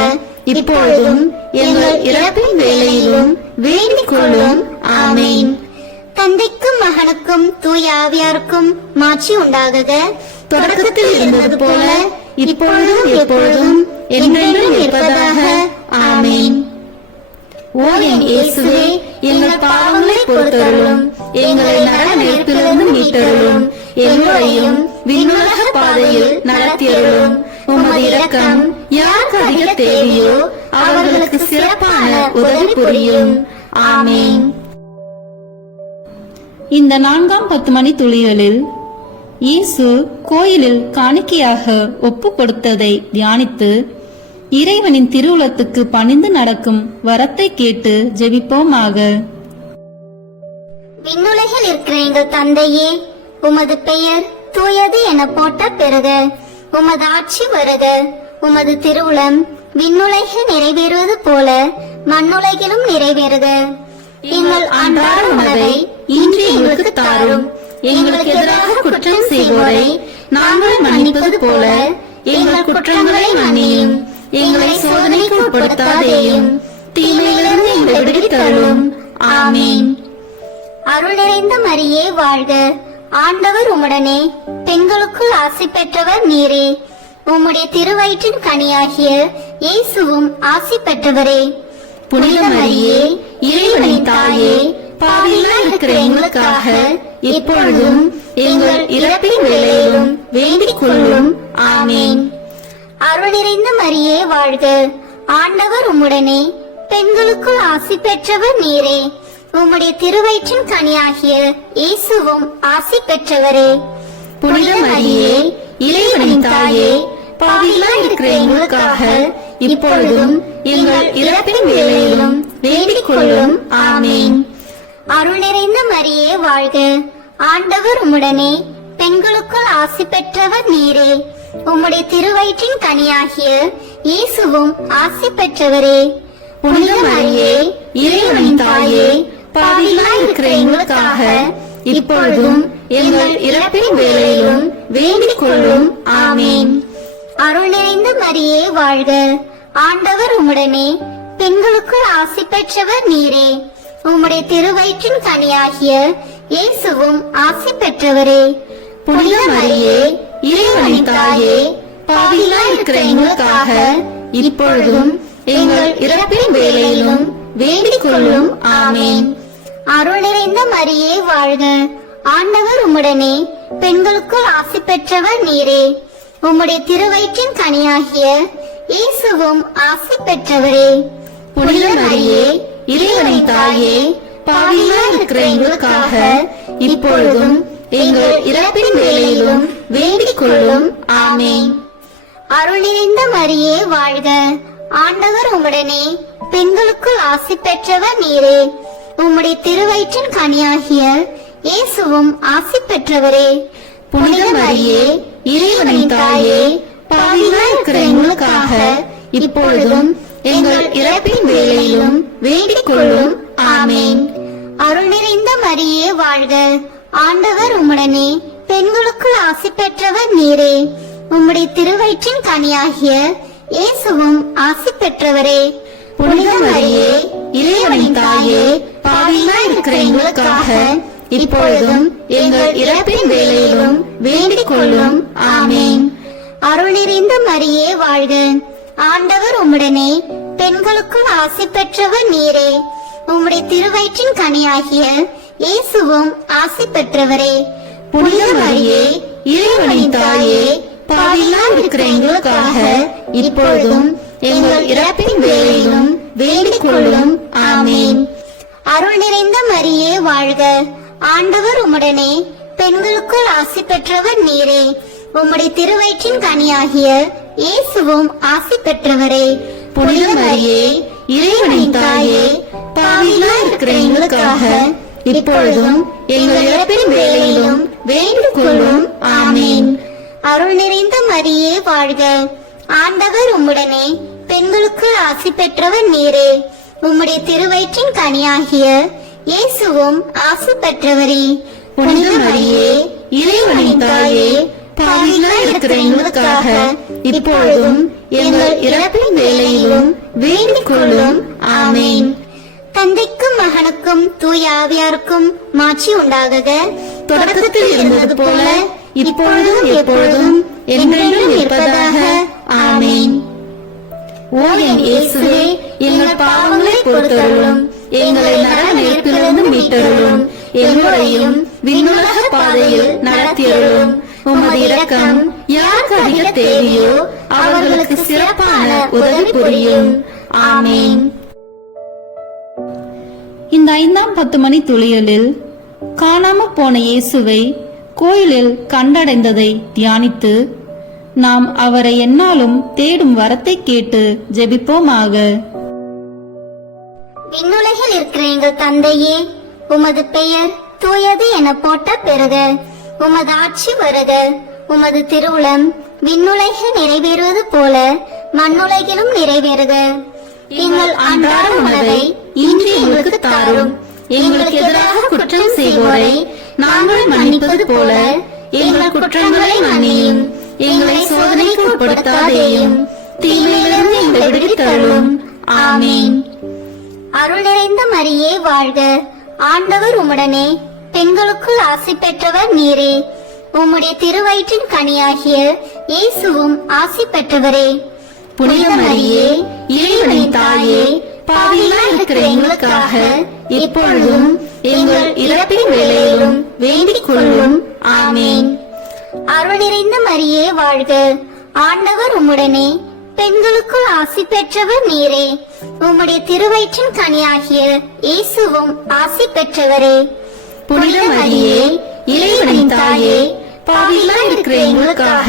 இப்பொழுதும் எங்கள் இறப்பின் வேளையிலும் வேண்டிக் கொள்ளும். ஆமென். தந்தைக்கும் மகனுக்கும் தூய ஆவியாருக்கும் மாட்சி உண்டாகுக. தொடக்கத்தில் இருந்தது போல இப்பொழுதும் எப்பொழுதும் என்றென்றும் இருப்பதாக. ஆமென். ஓ என் இயேசுவே, எங்கள் பாவங்களை பொறுத்தருளும், எங்களை நரக நெருப்பிலிருந்து மீட்டருளும், எங்களையும் விண்ணுலக பாதையில் நடத்தியருளும். உமது இரக்கம் யாருக்கு அதிக தேவையோ அவர்களுக்கு சிறப்பான உதவி புரியும். ஆமென். இந்த 4ஆம் 10 மணி துளிகளில் இயேசு கோயிலில் காணிக்கையாக ஒப்பு கொடுத்ததை தியானித்து இறைவனின் திருவுளத்துக்கு பணிந்து நடக்கும் வரத்தை கேட்டு ஜெபிப்போமாக. விண்ணுலகில் இருக்கிற எங்கள் தந்தையே, உமது பெயர் தூயது என போட்ட பிறக. உமது ஆட்சி வருக. உமது திருவுளம் விண்ணுலகில் நிறைவேறுவது போல மண்ணுலகிலும் நிறைவேறுக. எங்கள் அன்றாட உணவை இன்று எங்களுக்கு தாரும். எங்களுக்கு எதிராக குற்றம் செய்வோரை நாங்கள் மன்னிப்பது போல எங்கள் குற்றங்களை மன்னியும். எங்களை சோதனைக்கு உட்படுத்தாதேயும், தீமையிலிருந்து எங்களை விடுவித்தருளும். ஆமென். அருள் நிறைந்த மரியே வாழ்க. ஆண்டவர் உம்முடனே, பெண்களுக்குள் ஆசி பெற்றவர் நீரே. உம்முடைய திருவயிற்றின் கனியாகிய இயேசுவும் ஆசி பெற்றவரே. புனித மரியே, இறைவனின் தாயே, பாவிகளாய் இருக்கிற எங்களுக்காக இப்பொழுதும் எங்கள் இறப்பின் வேளையிலும் வேண்டிக் கொள்ளும். ஆமென். அருள் நிறைந்த மரியே வாழ்க. ஆண்டவர் உம்முடனே, பெண்களுக்குள் ஆசி பெற்றவர் நீரே. உம்முடைய திருவயிற்றின் கனியாகிய இயேசுவும் ஆசி பெற்றவரே. புனித மரியே, இறைவனின் தாயே, பாவிகளாய் இருக்கிற எங்களுக்காக இப்பொழுதும் எங்கள் இறப்பின் வேளையிலும் வேண்டிக் கொள்ளும். ஆமென். அருள் நிறைந்த மரியே வாழ்க. ஆண்டவர் உம்முடனே, பெண்களுக்குள் ஆசி பெற்றவர் நீரே. உம்முடைய திருவயிற்றின் கனியாகிய இயேசுவும் ஆசி பெற்றவரே. புனித மரியே, இறைவனின் தாயே, பாவிகளாய் இருக்கிற எங்களுக்காக இப்பொழுதும் எங்கள் இறப்பின் வேளையிலும் வேண்டிக் கொள்ளும். ஆமென். அருள் நிறைந்த மரியே வாழ்க. ஆண்டவர் உம்முடனே, பெண்களுக்குள் ஆசி பெற்றவர் நீரே. உம்முடைய திருவயிற்றின் கனியாகிய இயேசுவும் ஆசி பெற்றவரே. புனித மரியே, இறைவனின் தாயே, பாவிகளாய் இருக்கிற எங்களுக்காக இப்பொழுதும் எங்கள் இறப்பின் வேளையிலும் வேண்டிக் கொள்ளும். ஆமென். அருள் நிறைந்த மரியே வாழ்க. ஆண்டவர் உம்முடனே, பெண்களுக்குள் ஆசி பெற்றவர் நீரே. உம்முடைய திருவயிற்றின் கனியாகிய இயேசுவும் ஆசி பெற்றவரே. புனித மரியே, இறைவனின் தாயே, பாவிகளாய் இருக்கிற எங்களுக்காக இப்பொழுதும் எங்கள் இறப்பின் வேளையிலும் வேண்டிக் கொள்ளும். ஆமென். அருள் நிறைந்த மரியே வாழ்க. ஆண்டவர் உம்முடனே, பெண்களுக்குள் ஆசி பெற்றவர் நீரே. உம்முடைய திருவயிற்றின் கனியாகிய இயேசுவும் ஆசி பெற்றவரே. புனித மரியே, இறைவனின் தாயே, பாவிகளாய் இருக்கிற எங்களுக்காக இப்பொழுதும் எங்கள் இறப்பின் வேளையிலும் வேண்டிக் கொள்ளும். ஆமென். அருள் நிறைந்த மரியே வாழ்க. ஆண்டவர் உம்முடனே, பெண்களுக்குள் ஆசி பெற்றவர் நீரே. உம்முடைய திருவயிற்றின் கனியாகிய இயேசுவும் ஆசி பெற்றவரே. புனித மரியே இறைவனின் தாயே, பாவிகளாய் இருக்கிற எங்களுக்காக இப்பொழுதும் எங்கள் இறப்பின் வேளையிலும் வேண்டிக் கொள்ளும். ஆமேன். அருள் நிறைந்த மரியே வாழ்க. ஆண்டவர் உம்முடனே, பெண்களுக்குள் ஆசி பெற்றவர் நீரே. உம்முடைய திருவயிற்றின் கனியாகிய இயேசுவும் ஆசி பெற்றவரே. புனித மரியே இறைவனின் தாயே, பாவிகளாய் இருக்கிற எங்களுக்காக இப்பொழுதும் எங்கள் இறப்பின் வேளையிலும் வேண்டிக் கொள்ளும். ஆமேன். அருள் நிறைந்த மரியே வாழ்க. ஆண்டவர் உம்முடனே, பெண்களுக்குள் ஆசி பெற்றவர் நீரே. உம்முடைய திருவயிற்றின் கனியாகிய இயேசுவும் ஆசி பெற்றவரே. புனித மரியே இறைவனின் தாயே, பாவிகளாய் இருக்கிற எங்களுக்காக இப்பொழுதும் எங்கள் இறப்பின் வேளையிலும் வேண்டிக் கொள்ளும். ஆமேன். அருள் நிறைந்த மரியே வாழ்க. ஆண்டவர் உம்முடனே, பெண்களுக்குள் ஆசி பெற்றவர் நீரே. உம்முடைய திருவயிற்றின் கனியாகிய இயேசுவும் ஆசி பெற்றவரே. புனித மரியே இறைவனின் தாயே, பாவிகளாய் இருக்கிற எங்களுக்காக இப்பொழுதும் எங்கள் இறப்பின் வேளையிலும் வேண்டிக் கொள்ளும். ஆமேன். தந்தைக்கும் மகனுக்கும் தூய ஆவியாருக்கும் மாட்சி உண்டாகுக. தொடக்கத்தில் இருந்தது போல இப்பொழுதும் எப்பொழுதும் என்றென்றும் இருப்பதாக. ஆமேன். ஓ என் இயேசுவே, எங்கள் பாவங்களை பொறுத்தருளும், எங்களை நரக நெருப்பிலிருந்து மீட்டருளும், எங்களையும் விண்ணுலக பாதையில் நடத்தியருளும். உமது இரக்கம் யாருக்கு அதிக தேவையோ அவர்களுக்கு சிறப்பான உதவி புரியும். ஆமேன். இந்த 5ஆம் 10 மணி துளியலில் காணாம போன இயேசுவை கோயிலில் கண்டடைந்ததை தியானித்து நாம் அவரை எந்நாளும் தேடும் வரத்தை கேட்டு ஜெபிப்போமாக. விண்ணுலகில் இருக்கிற எங்கள் தந்தையே, உமது பெயர் தூயது என போட்ட பெறுக. உமது ஆட்சி வருக. உமது திருவுளம் விண்ணுலகில் நிறைவேறுவது போல மண்ணுலகிலும் நிறைவேறுக. எங்கள் அன்றாட உணவை இன்று எங்களுக்கு தாரும். எங்களுக்கு எதிராக குற்றம் செய்வோரை நாங்கள் மன்னிப்பது போல எங்கள் குற்றங்களை மன்னியும். எங்களை சோதனைக்கு உட்படுத்தாதேயும், தீமையிலிருந்து எங்களை விடுவித்தருளும். ஆமேன். அருள் நிறைந்த மரியே வாழ்க. ஆண்டவர் உம்முடனே, பெண்களுக்குள் ஆசி பெற்றவர் நீரே. உம்முடைய திருவயிற்றின் கனியாகிய இயேசுவும் ஆசி பெற்றவரே. புனித மரியே இறைவனின் தாயே, பாவிகளாய் இருக்கிற எங்களுக்காக இப்பொழுதும் எங்கள் இறப்பின் வேளையிலும் வேண்டிக் கொள்ளும். ஆமேன். அருள் நிறைந்த மரியே வாழ்க. ஆண்டவர் உம்முடனே, பெண்களுக்குள் ஆசி பெற்றவர் நீரே. உம்முடைய திருவயிற்றின் கனியாகிய இயேசுவும் ஆசி பெற்றவரே. புனித மரியே இறைவனின் தாயே, பாவிகளாய் இருக்கிற எங்களுக்காக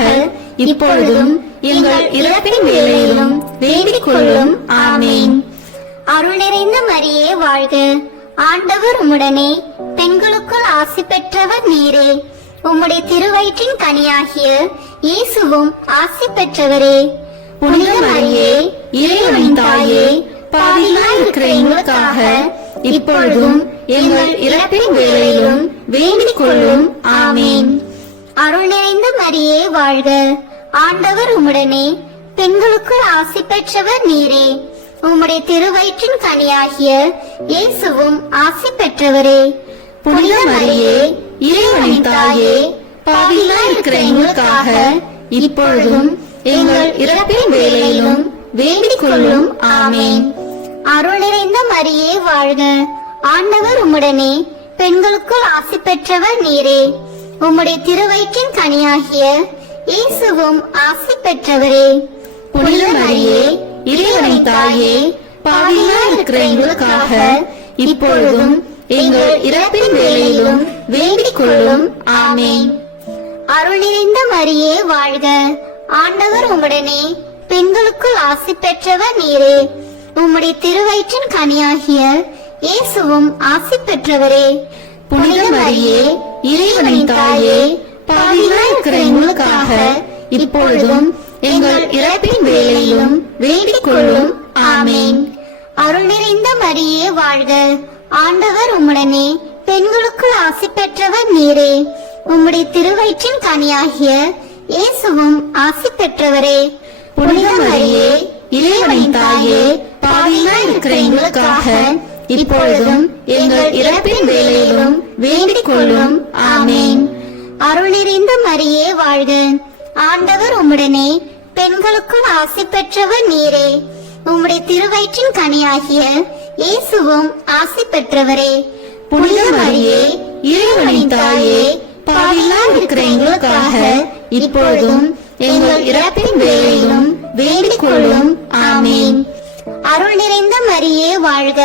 இப்பொழுதும் எங்கள் இறப்பின் வேளையிலும் வேண்டிக் கொள்ளும். ஆமேன். அருள் நிறைந்த மரியே வாழ்க. ஆண்டவர் உம்முடனே, பெண்களுக்குள் ஆசி பெற்றவர் நீரே. உம்முடைய திருவயிற்றின் கனியாகிய இயேசுவும் ஆசி பெற்றவரே. புனித மரியே இறைவனின் தாயே, பாவிகளாய் இருக்கிற எங்களுக்காக இப்பொழுதும் எங்கள் இறப்பின் வேளையிலும் வேண்டிக் கொள்ளும். ஆமேன். அருள் நிறைந்த மரியே வாழ்க. ஆண்டவர் உம்முடனே, பெண்களுக்குள் ஆசி பெற்றவர் நீரே. உம்முடைய திருவயிற்றின் கனியாகிய இயேசுவும் ஆசி பெற்றவரே. புனித மரியே இறைவனின் தாயே, பாவிகளாய் இருக்கிற எங்களுக்காக இப்பொழுதும் எங்கள் இறப்பின் வேளையிலும் வேண்டிக் கொள்ளும். ஆமேன். அருள் நிறைந்த மரியே வாழ்க. ஆண்டவர் உம்முடனே, பெண்களுக்குள் ஆசி பெற்றவர் நீரே. உம்முடைய திருவயிற்றின் கனியாகிய இயேசுவும் ஆசி பெற்றவரே. புனித மரியே இறைவனின் தாயே, பாவிகளாய் இருக்கிற எங்களுக்காக இப்பொழுதும் எங்கள் இறப்பின் வேளையிலும் வேண்டிக் கொள்ளும். ஆமேன். அருள் நிறைந்த மரியே வாழ்க. ஆண்டவர் உம்முடனே, பெண்களுக்குள் ஆசி பெற்றவர் நீரே. உம்முடைய திருவயிற்றின் கனியாகிய இயேசுவும் ஆசி பெற்றவரே. புனித மரியே இறைவனின் தாயே, பாவிகளாய் இருக்கிற எங்களுக்காக இப்பொழுதும் எங்கள் இறப்பின் வேளையிலும் வேண்டிக் கொள்ளும். ஆமேன். அருள் நிறைந்த மரியே வாழ்க. ஆண்டவர் உம்முடனே, பெண்களுக்குள் ஆசி பெற்றவர் நீரே. உம்முடைய திருவயிற்றின் கனியாகிய இயேசுவும் ஆசி பெற்றவரே. புனித மரியே இறைவனின் தாயே, பாவிகளாய் இருக்கிற எங்களுக்காக இப்பொழுதும் எங்கள் இறப்பின் வேளையிலும் வேண்டிக் கொள்ளும். ஆமேன். அருள் நிறைந்த மரியே வாழ்க, ஆண்டவர் உம்முடனே, பெண்களுக்குள் ஆசி பெற்றவர் நீரே. உம்முடைய திருவயிற்றின் கனியாகிய இயேசுவும் ஆசி பெற்றவரே. புனித மரியே, இறைவனின் தாயே, பாவிகளாய் இருக்கிற எங்களுக்காக இப்பொழுதும் எங்கள் இறப்பின் வேளையிலும் வேண்டிக் கொள்ளும். ஆமேன். அருள் நிறைந்த மரியே வாழ்க,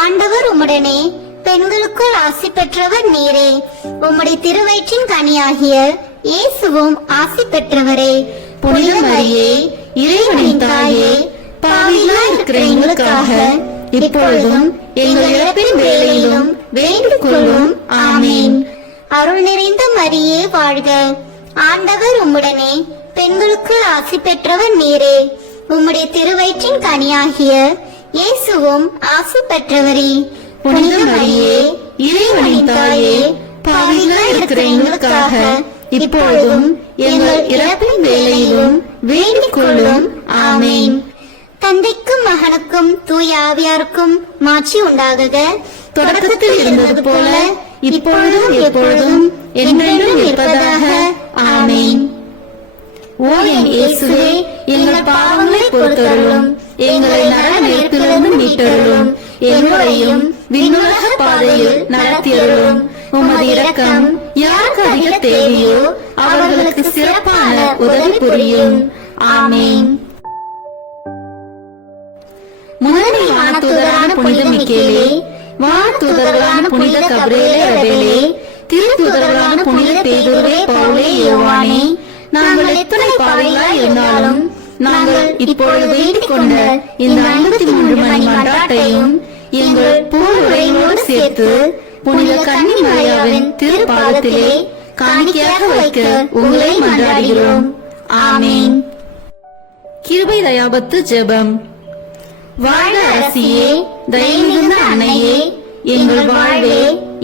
ஆண்டவர் உம்முடனே, பெண்களுக்குள் ஆசி பெற்றவர் நீரே. உம்முடைய திருவயிற்றின் கனியாகிய இயேசுவும் ஆசி பெற்றவரே. புனித மரியே, இறைவனின் தாயே, பாவிகளாய் இருக்கிற எங்களுக்காக இப்பொழுதும் எங்கள் இறப்பின் வேளையிலும் வேண்டிக் கொள்ளும். ஆமேன். அருள் நிறைந்த மரியே வாழ்க, ஆண்டவர் உம்முடனே, பெண்களுக்குள் ஆசி பெற்றவர் நீரே. உம்முடைய திருவயிற்றின் கனியாகிய இயேசுவும் ஆசி பெற்றவரே. புனித மரியே, இறைவனின் தாயே, பாவிகளாய் இருக்கிற எங்களுக்காக இப்பொழுதும் எங்கள் இறப்பின் வேளையிலும் வேண்டிக் கொள்ளும். ஆமேன். தந்தைக்கும் மகனுக்கும் தூய ஆவியாருக்கும் மாட்சி உண்டாகுக. தொடக்கத்தில் இருந்தது போல இப்பொழுதும் எப்பொழுதும் என்றென்றும் இருப்பதாக. ஆமேன். ஓ என் இயேசுவே, எங்கள் பாவங்களை பொறுத்தருளும், எங்களை நரக நெருப்பிலிருந்து மீட்டருளும், எங்களையும் விண்ணுலக பாதையில் நடத்தியருளும். உமது இரக்கம் யாருக்கு அதிக தேவையோ அவர்களுக்கு சிறப்பான உதவி புரியும். ஆமேன். முதன்மை வானதூதரான புனித மிக்கேலே, வானதூதர்களான புனித கபிரியேலே ரபேலே, திருத்தூதர்களான புனித பேதுருவே, பவுலே, யோவானே, நாங்கள் எத்தனை பாவிகளாய் இருந்தாலும் நாங்கள் இப்பொழுது வேண்டிக் கொண்ட இந்த 53 மணி மன்றாட்டையும் எங்கள் பூவுரையோடு சேர்த்து புனித கன்னி மரியாவின் திருப்பாதத்திலே காணிக்கையாக வைக்க உங்களை மன்றாடுகிறோம். ஆமேன். கிருபை தயாபத்து ஜெபம். வாழ்க அரசியே, தயமிகுந்த அன்னையே, எங்கள் வாழ்வே,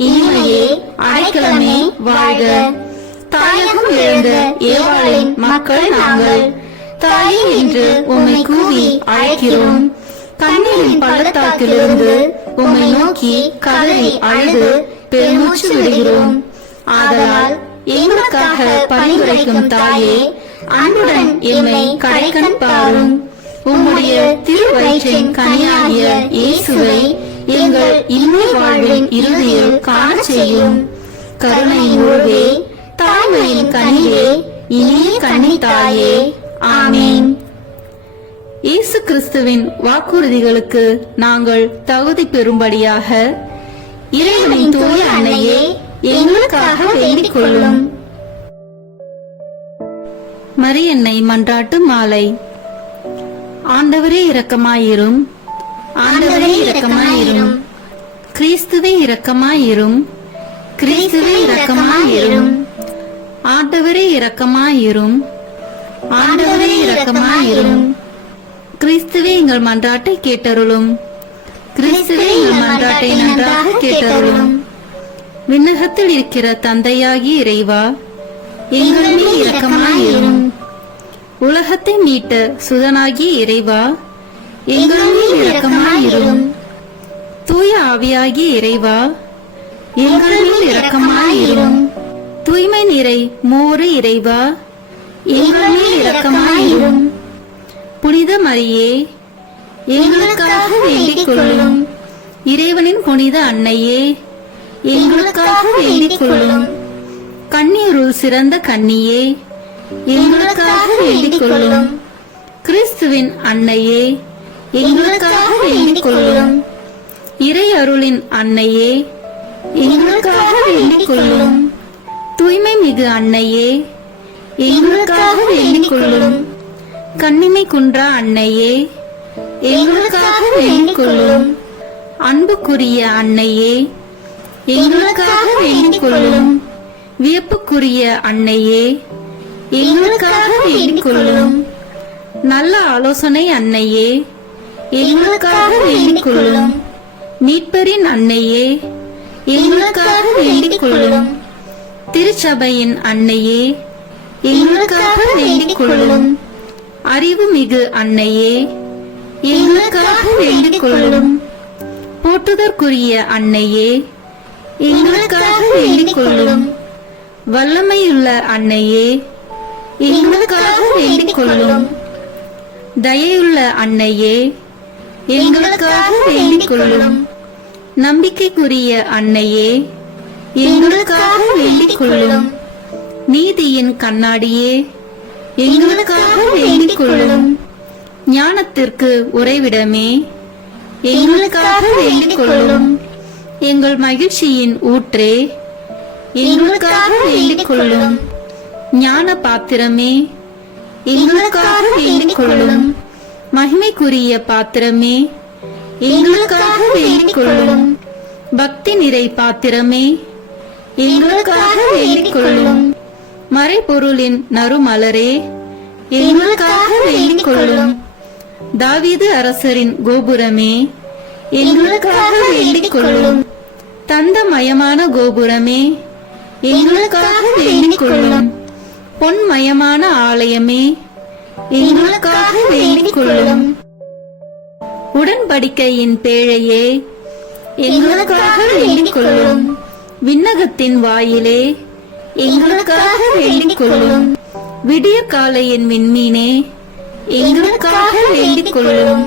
இனிமையே, அடைக்கலமே, வாழ்க. தாயகம் இழந்த ஏவாளின் மக்கள் நாங்கள், தாயே என்று உம்மை கூவி அழைக்கிறோம். கண்ணீரின் பள்ளத்தாக்கிலிருந்து உம்மை நோக்கி கதறி அழுது பெருமூச்சு விடுகிறோம். ஆதலால் எங்களுக்காக பரிந்துரைக்கும் தாயே, அன்புடன் எம்மை கடைக்கண் பாரும். உம்முடைய திருவயிற்றின் கனியாகிய இயேசுவை எங்கள் இன்மை வாழ்வின் இறுதியில் காண செய்யும். கருணையின் உருவே, தாய்மையின் கனியே, இனிய கன்னி தாயே. ஆமேன். இயேசு கிறிஸ்துவின் வாக்குறுதிகளுக்கு நாங்கள் தகுதி பெறும்படியாக இறைவனின் தூய அன்னையே, எங்களுக்காக வேண்டிக் கொள்ளும். மரியன்னை மன்றாட்டு மாலை. ஆண்டவரே இரக்கமாயிரும், ஆண்டவரே இரக்கமாயிரும், கிறிஸ்துவே இரக்கமாயிரும், கிறிஸ்துவே இரக்கமாயிரும், ஆண்டவரே இரக்கமாயிரும், ஆண்டவரே இரக்கமாயிரும், கிறிஸ்துவே எங்கள் மன்றாட்டை கேட்டருளும், கிறிஸ்துவே எங்கள் மன்றாட்டை நன்றாக கேட்டருளும். விண்ணகத்தில் இருக்கிற தந்தையாகிய இறைவா, எங்கள் மேல் இரக்கமாயிரும். உலகத்தை மீட்ட சுதனாகிய இறைவா, எங்கள் மேல் இரக்கமாயிரும். தூய ஆவியாகிய இறைவா, எங்கள் மேல் இரக்கமாயிரும். தூய்மை நிறை மூவரு இறைவா, எங்கள் மேல் இரக்கமாயிரும். புனித மரியே, எங்களுக்காக வேண்டிக் கொள்ளும். இறைவனின் புனித அன்னையே, எங்களுக்காக வேண்டிக் கொள்ளும். கன்னியருள் சிறந்த கன்னியே, எங்களுக்காக வேண்டிக் கொள்ளும். கிறிஸ்துவின் அன்னையே, எங்களுக்காக வேண்டிக் கொள்ளும். இறை அருளின் அன்னையே, எங்களுக்காக வேண்டிக் கொள்ளும். தூய்மை மிகு அன்னையே, எங்களுக்காக வேண்டிக் கொள்ளும். கன்னிமை குன்றா அன்னையே, எங்களுக்காக வேண்டிக் கொள்ளும். அன்புக்குரிய அன்னையே, எங்களுக்காக வேண்டிக் கொள்ளும். வியப்புக்குரிய அன்னையே, எங்களுக்காக வேண்டிக் கொள்ளும். நல்ல ஆலோசனை அன்னையே, எங்களுக்காக வேண்டிக் கொள்ளும். மீட்பரின் அன்னையே, எங்களுக்காக வேண்டிக் கொள்ளும். திருச்சபையின் அன்னையே, எங்களுக்காக வேண்டிக் கொள்ளும். அறிவு மிகு அன்னையே, எங்களுக்காக வேண்டிக் கொள்ளும். போற்றுதற்குரிய அன்னையே, எங்களுக்காக வேண்டிக் கொள்ளும். வல்லமையுள்ள அன்னையே, எங்களுக்காக வேண்டிக் கொள்ளும். தயையுள்ள அன்னையே, எங்களுக்காக வேண்டிக் கொள்ளும். நம்பிக்கைக்குரிய அன்னையே, எங்களுக்காக வேண்டிக் கொள்ளும். நீதியின் கண்ணாடியே, எங்களுக்காக வேண்டிக் கொள்ளும். ஞானத்திற்கு உறைவிடமே, எங்களுக்காக வேண்டிக் கொள்ளும். எங்கள் மகிழ்ச்சியின் ஊற்றே, எங்களுக்காக வேண்டிக் கொள்ளும். ஞான பாத்திரமே, எங்களுக்காக வேண்டிக் கொள்ளும். மகிமைக்குரிய பாத்திரமே, எங்களுக்காக வேண்டிக் கொள்ளும். பக்தி நிறை பாத்திரமே, எங்களுக்காக வேண்டிக் கொள்ளும். மறைபொருளின் நறுமலரே, எங்களுக்காக வேண்டிக் கொள்ளும். தாவீது அரசரின் கோபுரமே, எங்களுக்காக வேண்டிக் கொள்ளும். தந்தமயமான கோபுரமே, எங்களுக்காக வேண்டிக் கொள்ளும். பொன்மயமான ஆலயமே, எங்களுக்காக வேண்டிக் கொள்ளும். உடன்படிக்கையின் பேழையே, எங்களுக்காக வேண்டிக் கொள்ளும். விண்ணகத்தின் வாயிலே, எங்களுக்காக வேண்டிக் கொள்ளும். விடிய காலையின் விண்மீனே, எங்களுக்காக வேண்டிக் கொள்ளும்.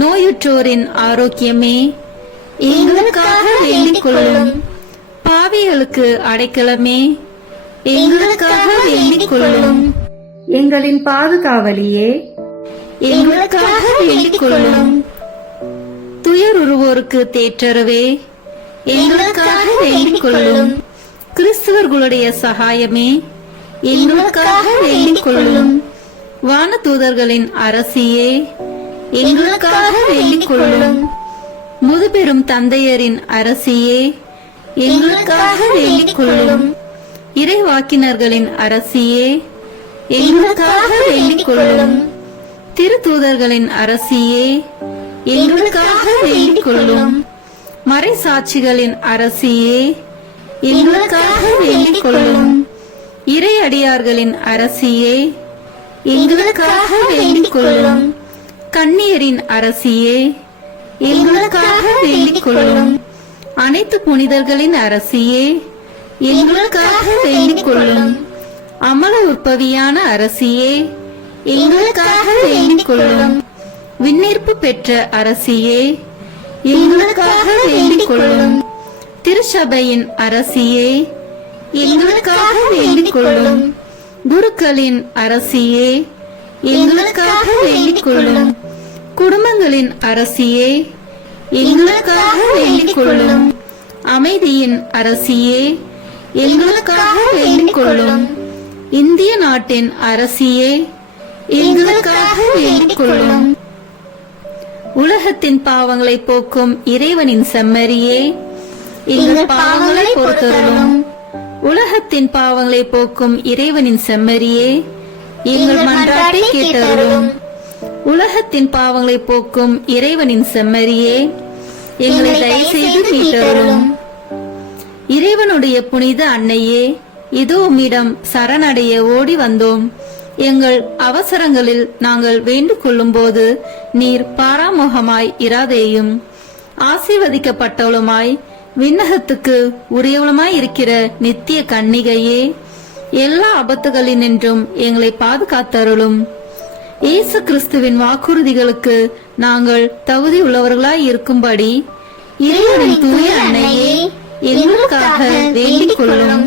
நோயுற்றோரின் ஆரோக்கியமே, எங்களுக்காக வேண்டிக் கொள்ளும். பாவிகளுக்கு அடைக்கலமே, எங்களுக்காக வேண்டிக் கொள்ளும். எங்களின் பாதுகாவலியே, எங்களுக்காக வேண்டிக் கொள்ளும். துயருருவோருக்கு தேற்றரவே, எங்களுக்காக வேண்டிக் கொள்ளும். கிறிஸ்தவர்களுடைய சகாயமே, எங்களுக்காக வேண்டிக் கொள்ளும். வானதூதர்களின் அரசியே, எங்களுக்காக வேண்டிக் கொள்ளும். முதுபெரும் தந்தையரின் அரசியே, எங்களுக்காக வேண்டிக் கொள்ளும். இறைவாக்கினர்களின் அரசியே, எங்களுக்காக வேண்டிக் கொள்ளும். திருத்தூதர்களின் அரசியே, எங்களுக்காக வேண்டிக் கொள்ளும். மறைசாட்சிகளின் அரசியே, எங்களுக்காக வேண்டிக் கொள்ளும். இறையடியார்களின் அரசியே, எங்களுக்காக வேண்டிக் கொள்ளும். கன்னியரின் அரசியே, எங்களுக்காக வேண்டிக் கொள்ளும். அனைத்து புனிதர்களின் அரசியே, எங்களுக்காக வேண்டிக் கொள்ளும். அமல உற்பவியான அரசியே, எங்களுக்காக வேண்டிக் கொள்ளும். விண்ணேற்பு பெற்ற அரசியே, எங்களுக்காக வேண்டிக் கொள்ளும். திருச்சபையின் அரசியே, எங்களுக்காக வேண்டிக் கொள்ளும். குருக்களின் அரசியே, எங்களுக்காக வேண்டிக் கொள்ளும். குடும்பங்களின் அரசியே, எங்களுக்காக வேண்டிக் கொள்ளும். அமைதியின் அரசியே, எங்களுக்காக வேண்டிக் கொள்ளும். இந்திய நாட்டின் அரசியே, எங்களுக்காக வேண்டிக் கொள்ளும். உலகத்தின் பாவங்களை போக்கும் இறைவனின் செம்மறியே, எங்கள் பாவங்களை பொறுத்தருளும். உலகத்தின் பாவங்களை போக்கும் இறைவனின் செம்மறியே, எங்கள் மன்றாட்டை கேட்டருளும். உலகத்தின் பாவங்களை போக்கும் இறைவனின் செம்மறியே, எங்களை தயவு செய்து மீட்டருளும். இறைவனுடைய புனித அன்னையே, இதோ உம்மிடம் சரணடைய ஓடி வந்தோம். எங்கள் அவசரங்களில் நாங்கள் வேண்டிக் கொள்ளும் போது நீர் பாராமுகமாய் இராதேயும். ஆசீர்வதிக்கப்பட்டவளுமாய் விண்ணகத்துக்கு உரியவளுமாய் இருக்கிற நித்திய கன்னிகையே, எல்லா ஆபத்துகளினின்றும் எங்களை பாதுகாத்தருளும். இயேசு கிறிஸ்துவின் வாக்குறுதிகளுக்கு நாங்கள் தகுதி உள்ளவர்களாய் இருக்கும்படி இறைவனின் தூய அன்னையே, எங்களுக்காக வேண்டிக் கொள்ளும்.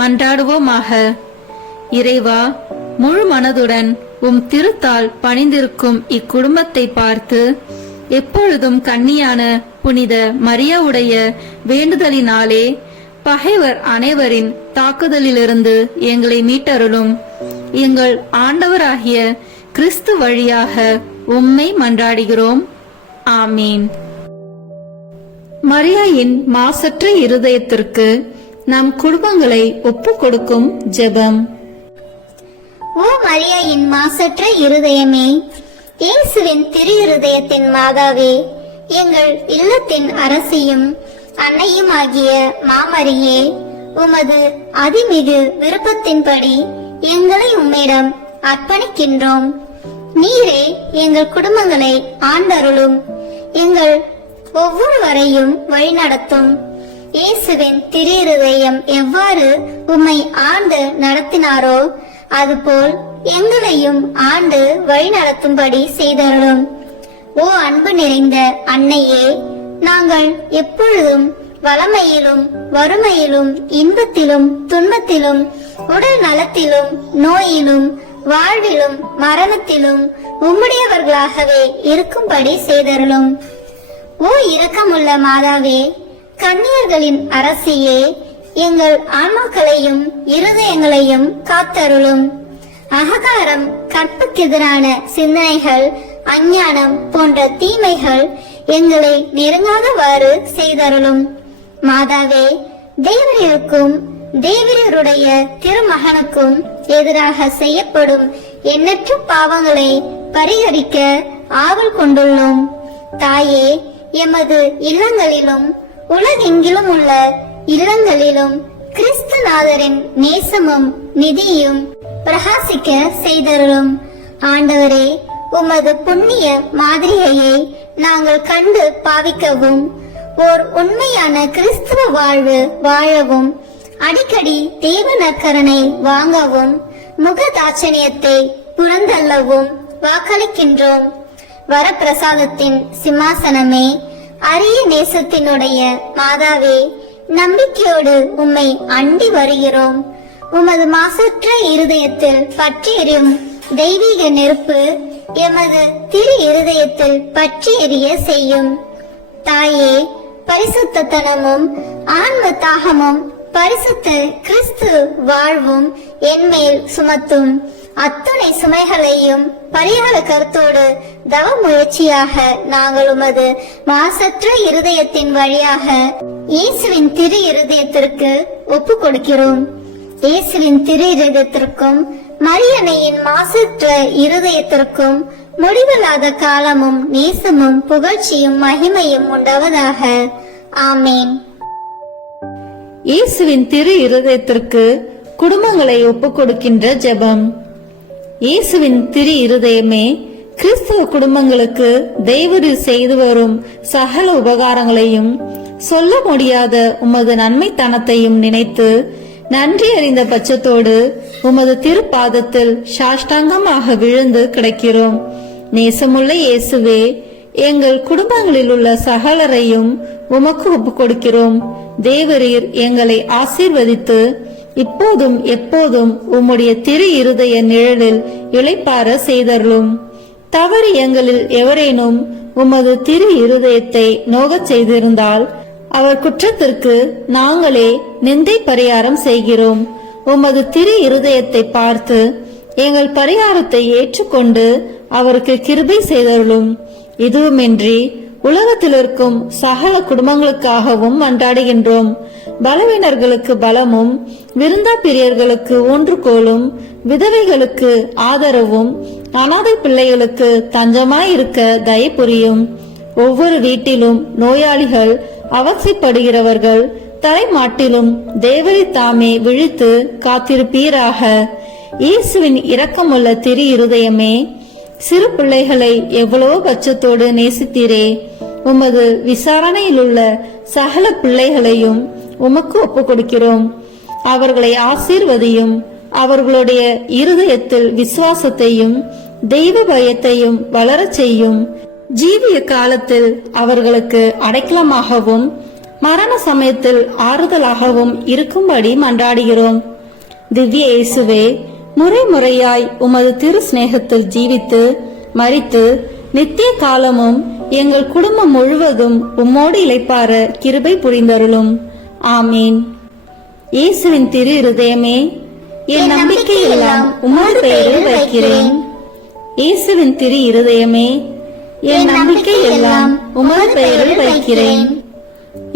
மன்றாடுவோமாக. இறைவா, முழு மனதுடன் உம் திருத்தால் பணிந்திருக்கும் இக்குடும்பத்தை பார்த்து எப்பொழுதும் கன்னியான புனித மரியாவுடைய வேண்டுதலினாலே பகைவர் அனைவரின் தாக்குதலிலிருந்து எங்களை மீட்டருளும். எங்கள் ஆண்டவராகிய கிறிஸ்து வழியாக உம்மை மன்றாடுகிறோம். ஆமீன். மரியாயின் மாசற்ற இருதயத்திற்கு நம் குடும்பங்களை ஒப்புக் கொடுக்கும் ஜெபம். ஓ மரியாயின் மாசற்ற இருதயமே, இயேசுவின் திரு இருதயத்தின் மாதாவே, எங்கள் இல்லத்தின் அரசியும் அன்னையுமாகிய மாமரியே, உமது அதிமிகு விருப்பத்தின்படி எங்களை உம்மிடம் அர்ப்பணிக்கின்றோம். நீரே எங்கள் குடும்பங்களை ஆண்டருளும், எங்கள் ஒவ்வொருவரையும் வழிநடத்தும். இயேசுவின் திரு இருதயம் எவ்வாறு உம்மை ஆண்டு நடத்தினாரோ அதுபோல் எங்களையும் ஆண்டு வழிநடத்தும்படி செய்தருளும். ஓ அன்பு நிறைந்த அன்னையே, நாங்கள் எப்பொழுதும் வளமையிலும் வறுமையிலும் இன்பத்திலும் துன்பத்திலும் உடல் நலத்திலும் நோயிலும் வாழ்விலும் மரணத்திலும் உம்முடையவர்களாகவே இருக்கும்படி செய்தருளும். ஓ இரக்கமுள்ள மாதாவே, கன்னியர்களின் அரசியே, எங்கள் ஆன்மாக்களையும் இருதயங்களையும் காத்தருளும். அகங்காரம், கற்புக்கெதிரான சிந்தனைகள், அஞ்ஞானம் போன்ற தீமைகள் எங்களை நெருங்காதவாறு செய்தருளும். மாதாவே, தேவரீருக்கும் தேவரீருடைய திருமகனுக்கும் எதிராக செய்யப்படும் எண்ணற்ற பாவங்களை பரிகரிக்க ஆவல் கொண்டுள்ளோம். தாயே, எமது இல்லங்களிலும் உலகெங்கிலும் உள்ள இல்லங்களிலும் கிறிஸ்துநாதரின் நேசமும் நிதியும் பிரகாசிக்க செய்தருளும். ஆண்டவரே, உமது புண்ணிய மாதிரியை நாங்கள் கண்டு பாவிக்கவும், ஓர் உண்மையான கிறிஸ்துவ வாழ்வு வாழவும், அடிக்கடி தேவ நற்கருணை வாங்கவும், முகதாட்சணியத்தை புறந்தள்ளவும் வாக்களிக்கின்றோம். வரப்பிரசாதத்தின் சிம்மாசனமே, அரிய நேசத்தினுடைய மாதாவே, நம்பிக்கையோடு உம்மை அண்டி வருகிறோம். உமது மாசற்ற இருதயத்தில் பற்றி எரியும் தெய்வீக நெருப்பு எமது திரு இருதயத்தில் பற்றி எரிய செய்யும். தாயே, பரிசுத்தனமும் ஆன்ம தாகமும் பரிசுத்த கிறிஸ்து வாழ்வும் என்மேல் சுமத்தும். அத்துணை சுமைகளையும் பரிகார கருத்தோடு தவ முயற்சியாக நாங்கள் உமது மாசற்ற இருதயத்தின் வழியாக இயேசுவின் திரு இருதயத்திற்கு ஒப்பு கொடுக்கிறோம். இயேசுவின் திரு இருதயத்திற்கும் மரியன்னையின் மாசற்ற இருதயத்திற்கும் முடிவில்லாத காலமும் நேசமும் புகழ்ச்சியும் மகிமையும் உண்டாவதாக. ஆமேன். இயேசுவின் திரு இருதயத்திற்கு குடும்பங்களை ஒப்புக் கொடுக்கின்ற ஜெபம். இயேசுவின் திரு இருதயமே, கிறிஸ்தவ குடும்பங்களுக்கு தேவரீர் செய்து வரும் சகல உபகாரங்களையும் சொல்ல முடியாத உமது நன்மைத்தனத்தையும் நினைத்து நன்றி அறிந்த பட்சத்தோடு உமது திருப்பாதத்தில் சாஷ்டாங்கமாக விழுந்து கிடக்கிறோம். நேசமுள்ள இயேசுவே, எங்கள் குடும்பங்களில் உள்ள சகலரையும் உமக்கு ஒப்புக் கொடுக்கிறோம். தேவரீர் எங்களை ஆசீர்வதித்து இப்போதும் எப்போதும் உம்முடைய திரு இருதய நிழலில் இளைப்பார செய்தருளும். தவறு எங்களில் எவரேனும் உமது திரு இருதயத்தை நோகச் செய்திருந்தால் அவர் குற்றத்திற்கு நாங்களே நிந்தை பரிகாரம் செய்கிறோம். உமது திரு இருதயத்தை பார்த்து எங்கள் பரிகாரத்தை ஏற்றுக்கொண்டு அவருக்கு கிருபை செய்தருளும். இதுவுமின்றி உலகத்தில் இருக்கும் சகல குடும்பங்களுக்காகவும் மன்றாடுகின்றோம். பலவீனர்களுக்கு பலமும், விருந்தா பிரியர்களுக்கு ஊன்றுகோலும், விதவைகளுக்கு ஆதரவும், அனாதை பிள்ளைகளுக்கு தஞ்சமாயிருக்க தயை புரியும். ஒவ்வொரு வீட்டிலும் நோயாளிகள், அவசியப்படுகிறவர்கள் தலைமாட்டிலும் தேவரை தாமே விழித்து காத்திருப்பீராக. இயேசுவின் இரக்கமுள்ள திரு இருதயமே, சிறு பிள்ளைகளை எவ்வளவோ பட்சத்தோடு நேசித்தீரே. உமது விசாரணையில் உள்ள சகல பிள்ளைகளையும் உமக்கு ஒப்புக் கொடுக்கிறோம். அவர்களை ஆசீர்வதியும். அவர்களுடைய இருதயத்தில் விசுவாசத்தையும் தெய்வ பயத்தையும் வளரச் செய்யும். ஜீவிய காலத்தில் அவர்களுக்கு அடைக்கலமாகவும் மரண சமயத்தில் ஆறுதலாகவும் இருக்கும்படி மன்றாடுகிறோம். திவ்ய இயேசுவே, முறைமுறையாய் உமது திரு சிநேகத்தில் ஜீவித்து மரித்து நித்திய காலமும் எங்கள் குடும்பம் முழுவதும் உம்மோடு இளைப்பார கிருபை புரிந்தருளும். ஆமீன். இயேசுவின் திரு இருதயமே, என் நம்பிக்கை எல்லாம் உமது பெயரில் வைக்கிறேன். இயேசுவின் திரு இருதயமே, என் நம்பிக்கை எல்லாம் உமது பெயரில் வைக்கிறேன்.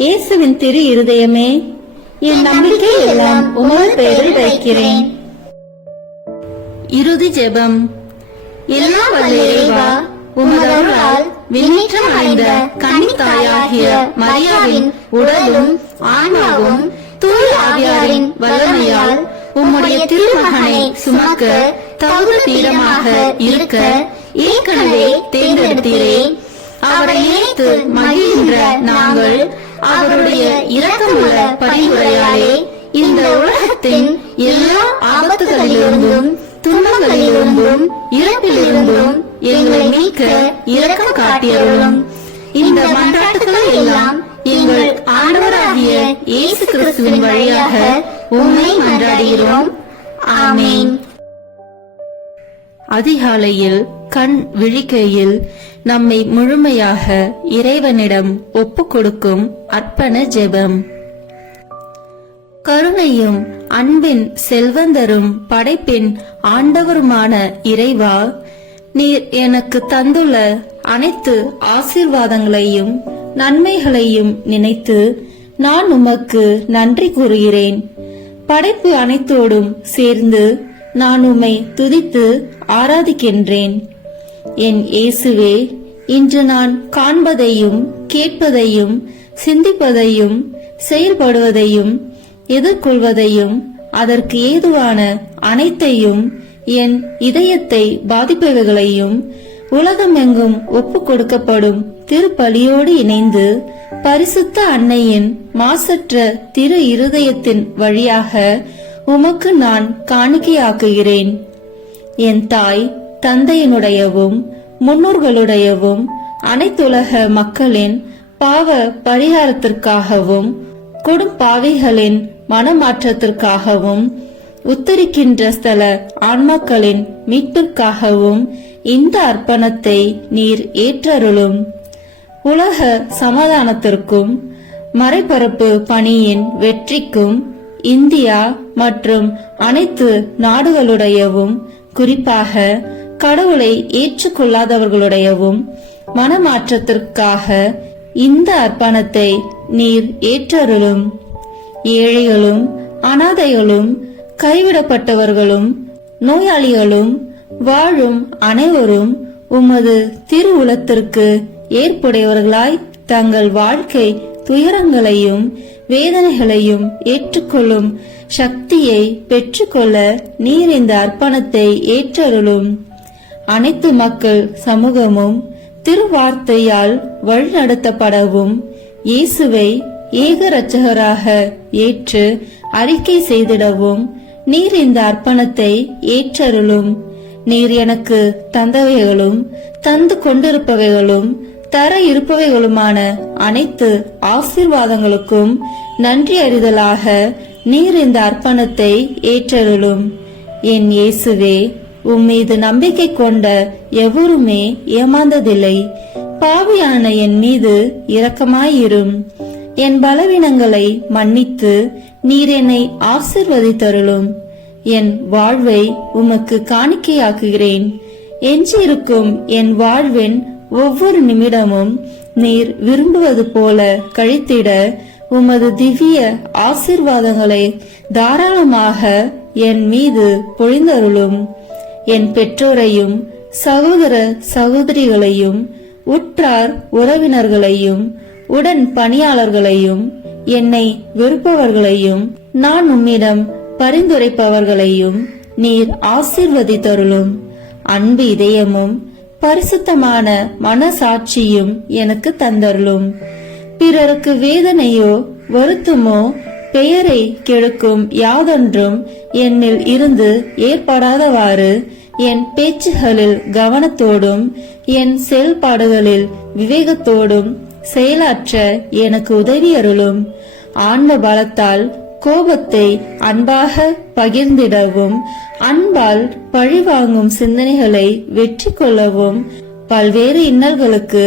இயேசுவின் திரு இருதயமே, என் நம்பிக்கை எல்லாம் உமது பெயரில் வைக்கிறேன். இறுதி ஜெபம். எல்லாம் வல்ல இறைவா, உமதருளால் விண்ணேற்றம் அடைந்த கன்னித்தாயாகிய மரியாவின் உடலும் ஆன்மாவும் தூய ஆவியாரின் வல்லமையால் உம்முடைய திருமகனை சுமக்க தகுந்த பீடமாக இருக்க ஏற்கனவே தேர்ந்தெடுத்தீரே. அவரை நினைத்து மகிழ்கின்ற நாங்கள் அவருடைய இரக்கமுள்ள பரிந்துரையாலே இந்த உலகத்தின் எல்லா ஆபத்துகளிலிருந்தும் துன்பங்களிலிருந்தும் இறப்பிலிருந்தும் எங்களை மீட்க இரக்கம் காட்டியருளும். இந்த மன்றாட்டுகளை எல்லாம் எங்கள் ஆண்டவராகிய இயேசு கிறிஸ்துவின் வழியாக உம்மை மன்றாடுகிறோம். ஆமென். அதிகாலையில் கண் விழிக்கையில் நம்மை முழுமையாக இறைவனிடம் ஒப்புக் கொடுக்கும் அர்ப்பண ஜெபம். கருணையும் அன்பின் செல்வந்தரும் படைப்பின் ஆண்டவருமான இறைவா, நீர் எனக்கு தந்துள்ள அனைத்து ஆசீர்வாதங்களையும் நன்மைகளையும் நினைத்து நான் உமக்கு நன்றி கூறுகிறேன். படைப்பு அனைத்தோடும் சேர்ந்து நான் உம்மை துதித்து ஆராதிக்கின்றேன். என் இயேசுவே, இன்று நான் காண்பதையும் கேட்பதையும் சிந்திப்பதையும் செயல்படுவதையும் எதிர்கொள்வதையும் அதற்கு ஏதுவான அனைத்தையும் என் இதயத்தை பாதிப்பவைகளையும் உலகமெங்கும் ஒப்புக் கொடுக்கப்படும் திருப்பலியோடு இணைந்து பரிசுத்த அன்னையின் மாசற்ற திரு இருதயத்தின் வழியாக உமக்கு நான் காணிக்கையாக்குகிறேன். என் தாய் தந்தையினுடையவும் முன்னோர்களுடையவும் அனைத்துலக மக்களின் பாவ பரிகாரத்திற்காகவும் கொடும்பாவிகளின் மனமாற்றத்திற்காகவும் உத்தரிக்கின்ற ஸ்தல ஆன்மாக்களின் மீட்பிற்காகவும் இந்த அர்ப்பணத்தை நீர் ஏற்றருளும். உலக சமாதானத்திற்கும் மறைபரப்பு பணியின் வெற்றிக்கும் இந்தியா மற்றும் அனைத்து நாடுகளுடையவும் குறிப்பாக கடவுளை ஏற்றுக்கொள்ளாதவர்களுடையவும் மனமாற்றத்திற்காக இந்த அர்ப்பணத்தை நீர் ஏற்றருளும். ஏழைகளும் அனாதைகளும் கைவிடப்பட்டவர்களும் நோயாளிகளும் வாழும் அனைவரும் உமது திருவுளத்திற்கு ஏற்புடையவர்களாய் தங்கள் வாழ்க்கை துயரங்களையும் வேதனைகளையும் ஏற்றுக்கொள்ளும் சக்தியை பெற்றுக்கொள்ள நீர் இந்த அர்ப்பணத்தை ஏற்றருளும். அனைத்து மக்கள் சமூகமும் திருவார்த்தையால் வழிநடத்தப்படவும் இயேசுவை ஏக இரட்சகராக ஏற்று அறிக்கை செய்திடவும் நீர் இந்த அர்ப்பணத்தை ஏற்றருளும். நீர் எனக்கு தந்தவைகளும் தந்து கொண்டிருப்பவைகளும் தர இருப்பவைகளுமான அனைத்து ஆசீர்வாதங்களுக்கும் நன்றி அறிதலாக நீர் இந்த அர்ப்பணத்தை ஏற்றருளும். என் இயேசுவே, உம்மீது நம்பிக்கை கொண்ட எவருமே ஏமாந்ததில்லை. பாவியான என் மீது இரக்கமாயிரும். என் பலவீனங்களை மன்னித்து நீர் என்னை ஆசீர்வதித்தருளும். என் வாழ்வை உமக்கு காணிக்கையாக்குகிறேன். எஞ்சியிருக்கும் என் வாழ்வின் ஒவ்வொரு நிமிடமும் நீர் விரும்புவது போல கழித்திட உமது திவ்ய ஆசீர்வாதங்களை தாராளமாக என் மீது பொழிந்தருளும். என் பெற்றோரையும் சகோதர சகோதரிகளையும் உற்றார் உறவினர்களையும் உடன் பணியாளர்களையும் என்னை வெறுப்பவர்களையும் நான் உம்மிடம் பரிந்துரைப்பவர்களையும் நீர் ஆசீர்வதித்தருளும். அன்பு இதயமும் பரிசுத்தமான மனசாட்சியும் எனக்கு தந்தருளும். பிறருக்கு வேதனையோ வருத்தமோ பெயரை கெடுக்கும் யாதொன்றும் என்னில் இருந்து ஏற்படாதவாறு என் பேச்சுகளில் கவனத்தோடும் என் செயல்பாடுகளில் விவேகத்தோடும் செயலாற்ற எனக்கு உதவி அருளும். ஆன்ம பலத்தால் கோபத்தை அன்பாக பகிர்ந்திடவும் அன்பால் பழிவாங்கும் சிந்தனைகளை வெற்றி கொள்ளவும் பல்வேறு இன்னல்களுக்கு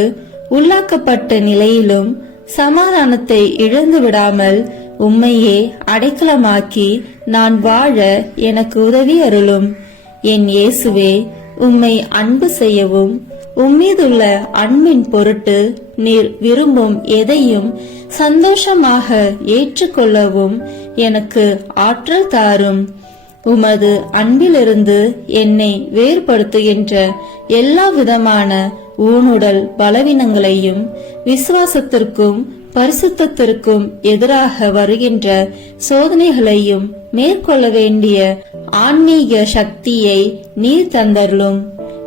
உள்ளாக்கப்பட்ட நிலையிலும் சமாதானத்தை இழந்து விடாமல் உம்மையே அடைக்கலமாக்கி நான் வாழ எனக்கு உதவி அருளும். என் இயேசுவே, உம்மை அன்பு செய்யவும் உம்மீதுள்ள அன்பின் பொருட்டு நீர் விரும்பும் எதையும் சந்தோஷமாக ஏற்றுக்கொள்ளவும் எனக்கு ஆற்றல் தாரும். உமது அன்பிலிருந்து என்னை வேறுபடுத்துகின்ற எல்லா விதமான ஊனுடல் பலவீனங்களையும் விசுவாசத்திற்கும் பரிசுத்தத்திற்கும் எதிராக வருகின்ற சோதனைகளையும் மேற்கொள்ள வேண்டிய ஆன்மீக சக்தியை நீர் தந்தருளும்.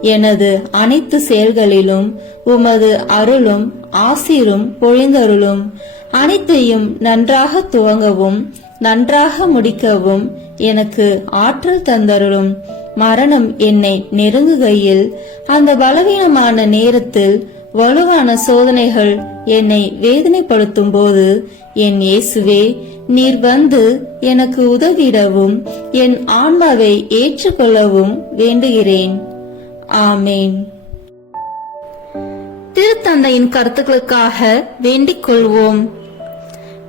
எனது அனைத்து செயல்களிலும் உமது அருளும் ஆசீரும் பொழிந்தருளும். அனைத்தையும் நன்றாக துவங்கவும் நன்றாக முடிக்கவும் எனக்கு ஆற்றல் தந்தருளும். மரணம் என்னை நெருங்குகையில், அந்த பலவீனமான நேரத்தில் வலுவான சோதனைகள் என்னை வேதனைப்படுத்தும் போது, என் இயேசுவே, நீர் வந்து எனக்கு உதவிடவும் என் ஆன்மாவை ஏற்றுக்கொள்ளவும் வேண்டுகிறேன். ஆமேன். திருத்தந்தையின் கருத்துக்களுக்காக வேண்டிக் கொள்வோம்.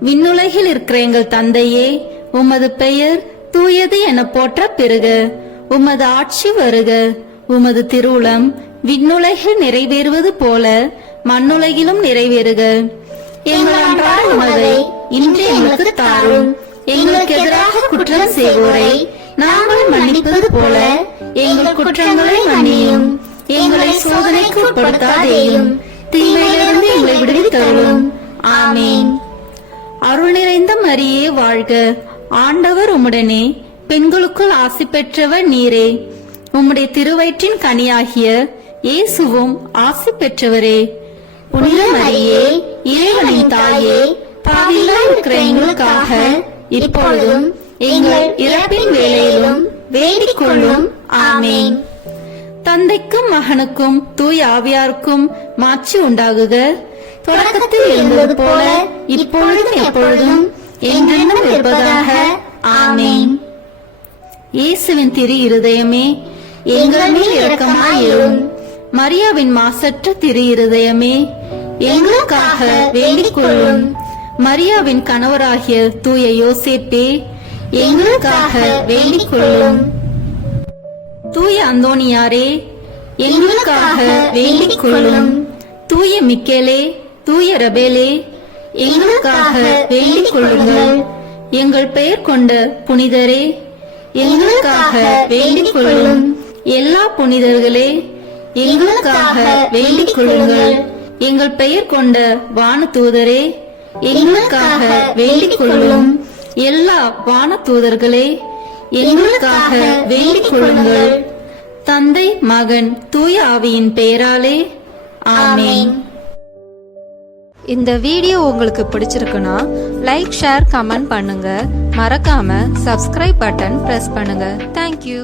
விண்ணுலகில் இருக்கிற எங்கள் தந்தையே, உமது பெயர் தூயது என போற்ற பெறுக. உமது ஆட்சி வருக. உமது திருவுளம் விண்ணுலகில் நிறைவேறுவது போல மண்ணுலகிலும் நிறைவேறுக. எங்கள் அன்றாட உணவை இன்று எங்களுக்கு தாரும். எங்களுக்கு எதிராக குற்றம் செய்வோரை நாங்கள் மன்னிப்பது போல எங்கள் குற்றங்களை மன்னியும். எங்களை சோதனைக்கு உட்படுத்தாதேயும், தீமையிலிருந்து எங்களை விடுவித்தருளும். ஆமேன். அருள் நிறைந்த மரியே வாழ்க. ஆண்டவர் உம்முடனே, பெண்களுக்குள் ஆசி பெற்றவர் நீரே. உம்முடைய திருவயிற்றின் கனியாகிய இயேசுவும் ஆசி பெற்றவரே. புனித மரியே, இறைவனின் தாயே, பாவிகளாய் இருக்கிற எங்களுக்காக இப்பொழுதும் எங்கள் இறப்பின் வேளையிலும் வேண்டிக் கொள்ளும். ஆமேன். தந்தைக்கும் மகனுக்கும் தூய ஆவியாருக்கும் மாட்சி உண்டாகுக. தொடக்கத்தில் இருந்தது போல இப்பொழுதும் எப்பொழுதும் என்றென்றும் இருப்பதாக. ஆமேன். இயேசுவின் திரு இருதயமே, எங்கள் மேல் இரக்கமாயிரும். மரியாவின் மாசற்ற திரு இருதயமே, எங்களுக்காக வேண்டிக் கொள்ளும். மரியாவின் கணவராகிய தூய யோசேப்பே, எங்களுக்காக வேண்டிக் கொள்ளும். தூய அந்தோனியாரே, எங்களுக்காக வேண்டிக் கொள்ளும். தூய மிக்கேலே, தூய ரபேலே, எங்களுக்காக வேண்டிக் கொள்ளுங்கள். எங்கள் பெயர் கொண்ட புனிதரே, எங்களுக்காக வேண்டிக் கொள்ளும். எல்லா புனிதர்களே, எங்களுக்காக வேண்டிக் கொள்ளுங்கள். எங்கள் பெயர் கொண்ட வானதூதரே, எங்களுக்காக வேண்டிக் கொள்ளும். எல்லா வானதூதர்களே, எங்களுக்காக வேண்டிக் கொள்ளுங்கள். தந்தை, மகன், தூய ஆவியின் பெயராலே. ஆமேன். இந்த வீடியோ உங்களுக்கு பிடிச்சிருக்குன்னா லைக், ஷேர், கமெண்ட் பண்ணுங்க. மறக்காம சப்ஸ்கிரைப் பட்டன் பிரஸ் பண்ணுங்க. தேங்க்யூ.